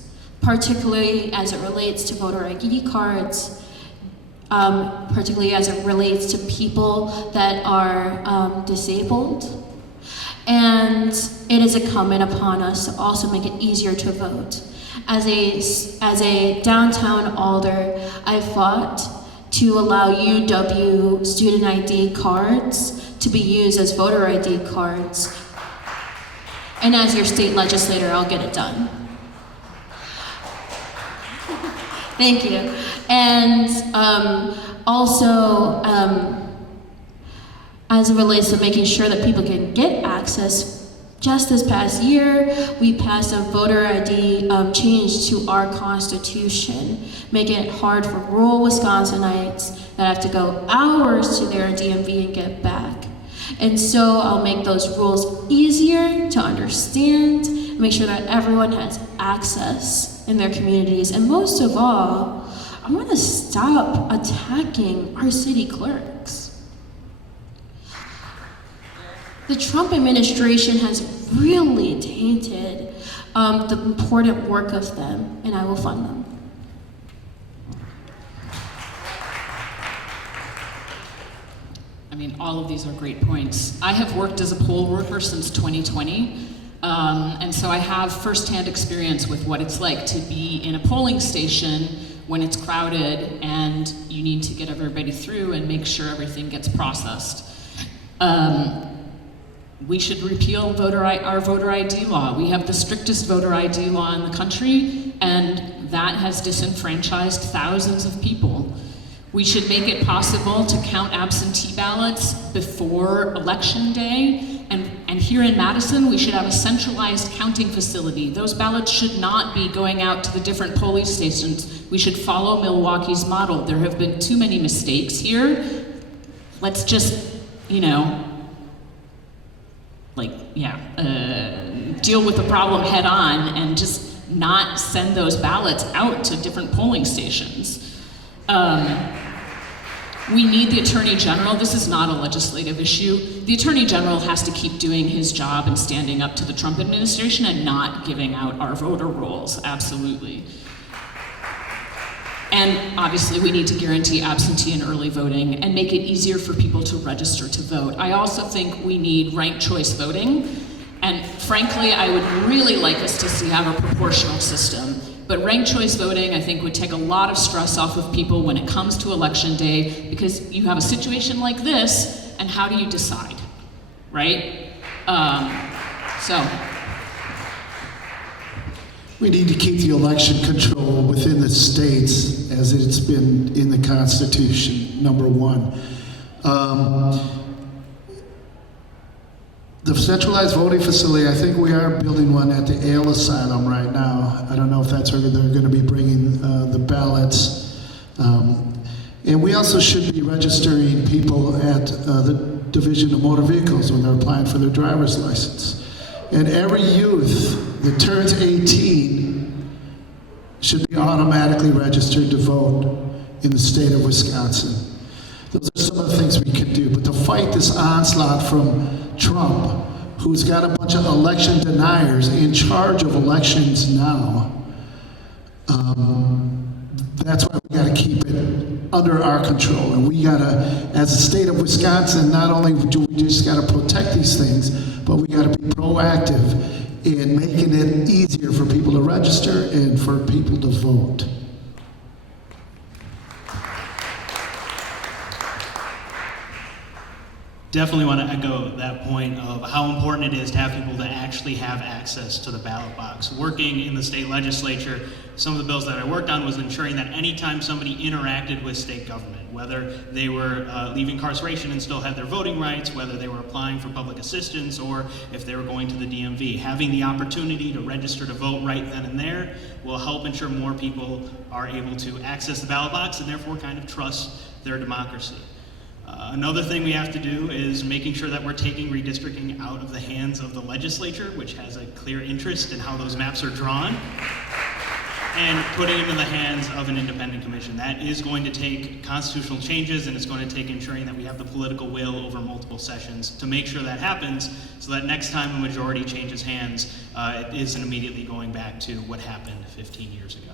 particularly as it relates to voter ID cards, particularly as it relates to people that are disabled. And it is incumbent upon us to also make it easier to vote. As a downtown alder, I fought to allow UW student ID cards to be used as voter ID cards. And as your state legislator, I'll get it done. Thank you. And also, as it relates to making sure that people can get access, just this past year, we passed a voter ID change to our Constitution, making it hard for rural Wisconsinites that have to go hours to their DMV and get back. And so I'll make those rules easier to understand, make sure that everyone has access in their communities, and most of all, I want to stop attacking our city clerks. The Trump administration has really tainted the important work of them, and I will fund them. I mean, all of these are great points. I have worked as a poll worker since 2020, and so I have firsthand experience with what it's like to be in a polling station when it's crowded and you need to get everybody through and make sure everything gets processed. We should repeal our voter ID law. We have the strictest voter ID law in the country, and that has disenfranchised thousands of people. We should make it possible to count absentee ballots before Election Day, and here in Madison, we should have a centralized counting facility. Those ballots should not be going out to the different polling stations. We should follow Milwaukee's model. There have been too many mistakes here. Let's just, deal with the problem head on and just not send those ballots out to different polling stations. We need the Attorney General. This is not a legislative issue. The Attorney General has to keep doing his job and standing up to the Trump administration and not giving out our voter rolls, absolutely. And obviously we need to guarantee absentee and early voting and make it easier for people to register to vote. I also think we need ranked choice voting. And frankly, I would really like us to have a proportional system. But ranked choice voting, I think, would take a lot of stress off of people when it comes to Election Day, because you have a situation like this, and how do you decide, right? We need to keep the election control within the states as it's been in the Constitution, number one. The centralized voting facility, I think we are building one at the Ale Asylum right now. I don't know if that's where they're going to be bringing the ballots. And we also should be registering people at the Division of Motor Vehicles when they're applying for their driver's license. And every youth that turns 18 should be automatically registered to vote in the state of Wisconsin. Those are some of the things we could do. But to fight this onslaught from Trump, who's got a bunch of election deniers in charge of elections now, that's why we got to keep it under our control. And we got to, as a state of Wisconsin, not only do we just got to protect these things, but we got to be proactive in making it easier for people to register and for people to vote. Definitely want to echo that point of how important it is to have people to actually have access to the ballot box. Working in the state legislature, some of the bills that I worked on was ensuring that anytime somebody interacted with state government, whether they were leaving incarceration and still had their voting rights, whether they were applying for public assistance, or if they were going to the DMV, having the opportunity to register to vote right then and there will help ensure more people are able to access the ballot box and therefore kind of trust their democracy. Another thing we have to do is making sure that we're taking redistricting out of the hands of the legislature, which has a clear interest in how those maps are drawn, and putting it in the hands of an independent commission. That is going to take constitutional changes, and it's going to take ensuring that we have the political will over multiple sessions to make sure that happens, so that next time a majority changes hands, it isn't immediately going back to what happened 15 years ago.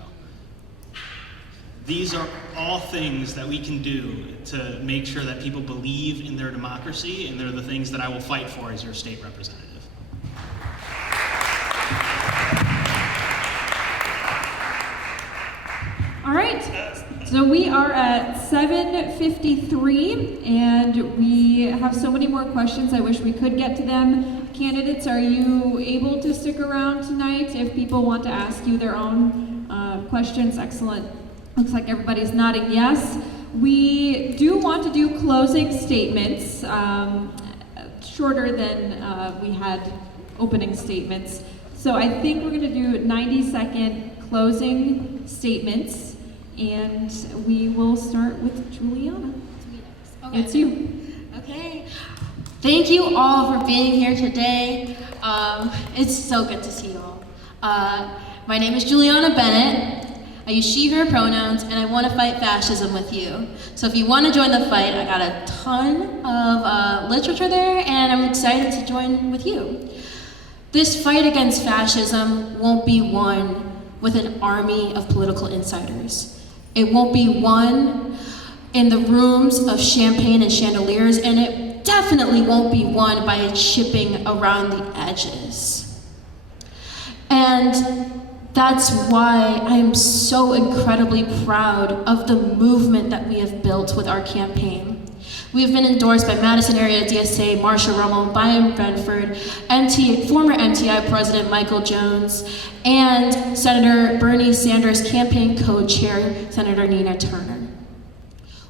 These are all things that we can do to make sure that people believe in their democracy, and they're the things that I will fight for as your state representative. All right, so we are at 7:53, and we have so many more questions. I wish we could get to them. Candidates, are you able to stick around tonight if people want to ask you their own questions? Excellent. Looks like everybody's nodding yes. We do want to do closing statements, shorter than we had opening statements. So I think we're going to do 90-second closing statements, and we will start with Juliana. Okay. It's you. Okay. Thank you all for being here today. It's so good to see you all. My name is Juliana Bennett. I use she, her pronouns, and I want to fight fascism with you. So if you want to join the fight, I got a ton of literature there, and I'm excited to join with you. This fight against fascism won't be won with an army of political insiders. It won't be won in the rooms of champagne and chandeliers, and it definitely won't be won by a chipping around the edges. And that's why I am so incredibly proud of the movement that we have built with our campaign. We have been endorsed by Madison Area DSA Marsha Rummel, Byron Benford, former MTI President Michael Jones, and Senator Bernie Sanders' campaign co-chair, Senator Nina Turner.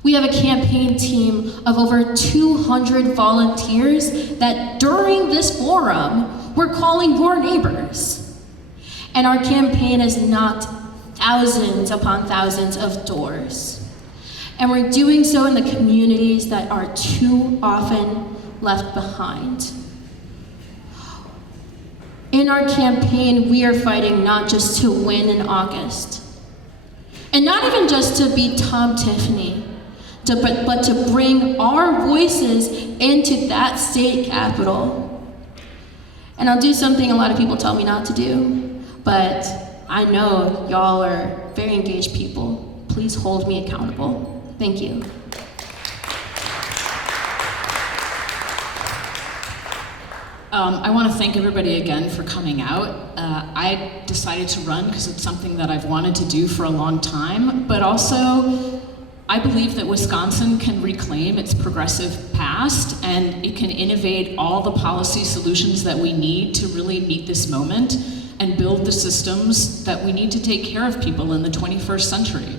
We have a campaign team of over 200 volunteers that during this forum, we're calling your neighbors. And our campaign has knocked thousands upon thousands of doors. And we're doing so in the communities that are too often left behind. In our campaign, we are fighting not just to win in August, and not even just to beat Tom Tiffany, but to bring our voices into that state capitol. And I'll do something a lot of people tell me not to do. But I know y'all are very engaged people. Please hold me accountable. Thank you. I want to thank everybody again for coming out. I decided to run because it's something that I've wanted to do for a long time, but also I believe that Wisconsin can reclaim its progressive past, and it can innovate all the policy solutions that we need to really meet this moment and build the systems that we need to take care of people in the 21st century.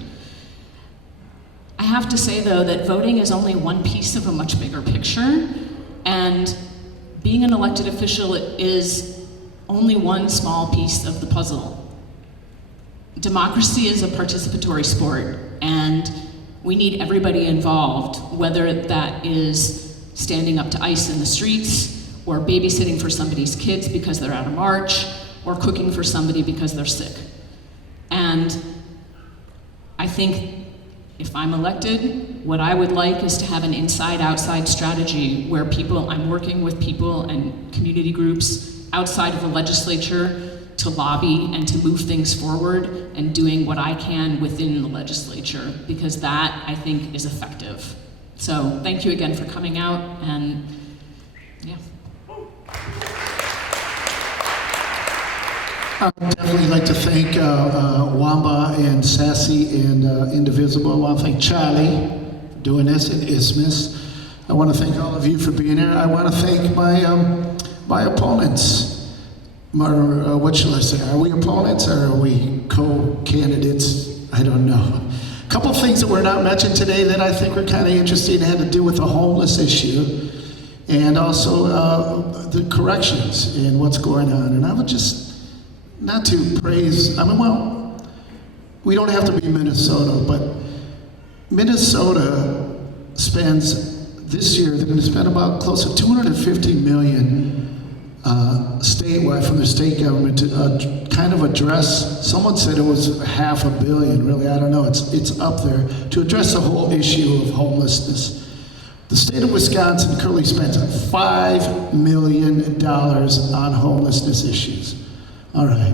I have to say, though, that voting is only one piece of a much bigger picture, and being an elected official is only one small piece of the puzzle. Democracy is a participatory sport, and we need everybody involved, whether that is standing up to ICE in the streets, or babysitting for somebody's kids because they're out of March, or cooking for somebody because they're sick. And I think if I'm elected, what I would like is to have an inside-outside strategy where I'm working with people and community groups outside of the legislature to lobby and to move things forward, and doing what I can within the legislature, because that, I think, is effective. So thank you again for coming out, and yeah. I would definitely like to thank Wamba and SASY and Indivisible. I want to thank Chali for doing this and Isthmus. I want to thank all of you for being here. I want to thank my opponents. What shall I say? Are we opponents or are we co-candidates? I don't know. A couple things that were not mentioned today that I think were kind of interesting had to do with the homeless issue and also the corrections and what's going on. And I would just, not to praise, well, we don't have to be Minnesota, but Minnesota spends, this year, they're going to spend about close to $250 million statewide from the state government to kind of address, someone said it was $500 million, really, I don't know, it's up there, to address the whole issue of homelessness. The state of Wisconsin currently spends $5 million on homelessness issues. All right.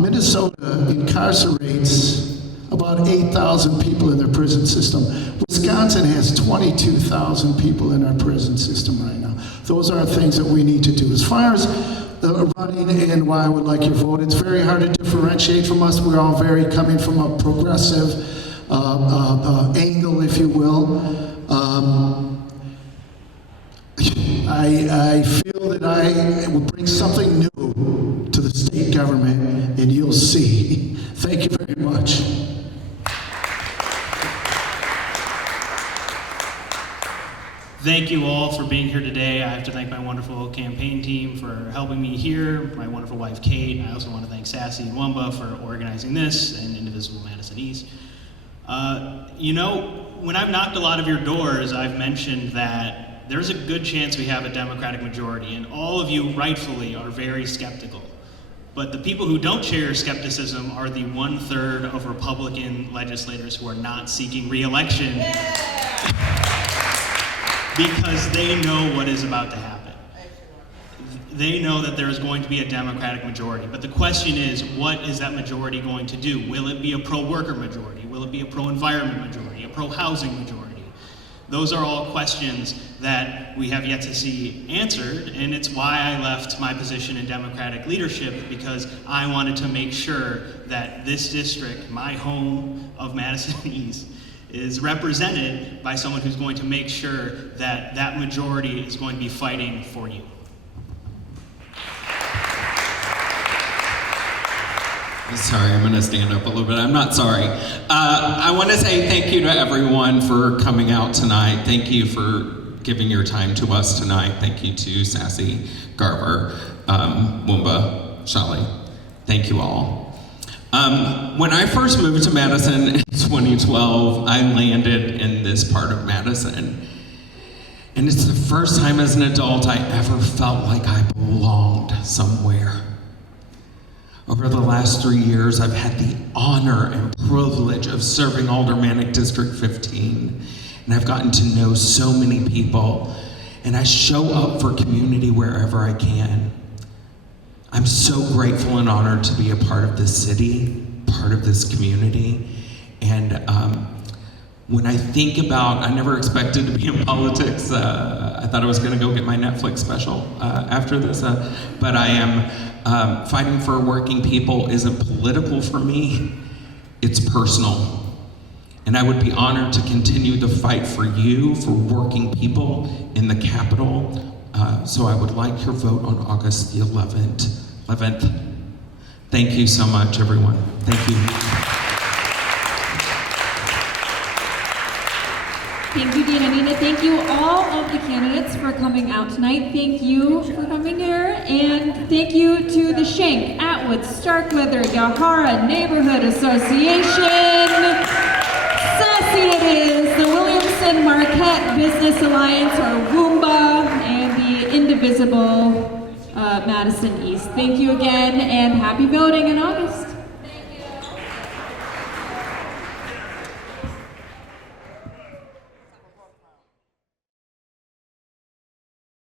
Minnesota incarcerates about 8,000 people in their prison system. Wisconsin has 22,000 people in our prison system right now. Those are things that we need to do. As far as running and why I would like your vote, it's very hard to differentiate from us. We're all coming from a progressive angle, if you will. I feel that I will bring something new to the state government, and you'll see. Thank you very much. Thank you all for being here today. I have to thank my wonderful campaign team for helping me here, my wonderful wife Kate. I also want to thank SASY and Wamba for organizing this, and Indivisible Madison East. When I've knocked a lot of your doors, I've mentioned that there's a good chance we have a Democratic majority, and all of you rightfully are very skeptical. But the people who don't share your skepticism are the 1/3 of Republican legislators who are not seeking re-election because they know what is about to happen. They know that there is going to be a Democratic majority. But the question is, what is that majority going to do? Will it be a pro-worker majority? Will it be a pro-environment majority? A pro-housing majority? Those are all questions that we have yet to see answered, and it's why I left my position in Democratic leadership, because I wanted to make sure that this district, my home of Madison East, is represented by someone who's going to make sure that that majority is going to be fighting for you. Sorry, I'm going to stand up a little bit. I'm not sorry. I want to say thank you to everyone for coming out tonight. Thank you for giving your time to us tonight. Thank you to SASY, Garver, Wumba, Chali. Thank you all. When I first moved to Madison in 2012, I landed in this part of Madison. And it's the first time as an adult I ever felt like I belonged somewhere. Over the last 3 years, I've had the honor and privilege of serving Aldermanic District 15, and I've gotten to know so many people, and I show up for community wherever I can. I'm so grateful and honored to be a part of this city, part of this community, and when I think about, I never expected to be in politics. I thought I was gonna go get my Netflix special after this, but I am fighting for working people isn't political for me, it's personal. And I would be honored to continue the fight for you, for working people in the Capitol. So I would like your vote on August the 11th. Thank you so much, everyone. Thank you. Thank you, Dina. Thank you all of the candidates for coming out tonight. Thank you for coming here. And thank you to the Schenck, Atwood, Starkweather, Yahara Neighborhood Association, SASY it is, the Williamson Marquette Business Alliance, or WUMBA, and the Indivisible Madison East. Thank you again, and happy voting in August.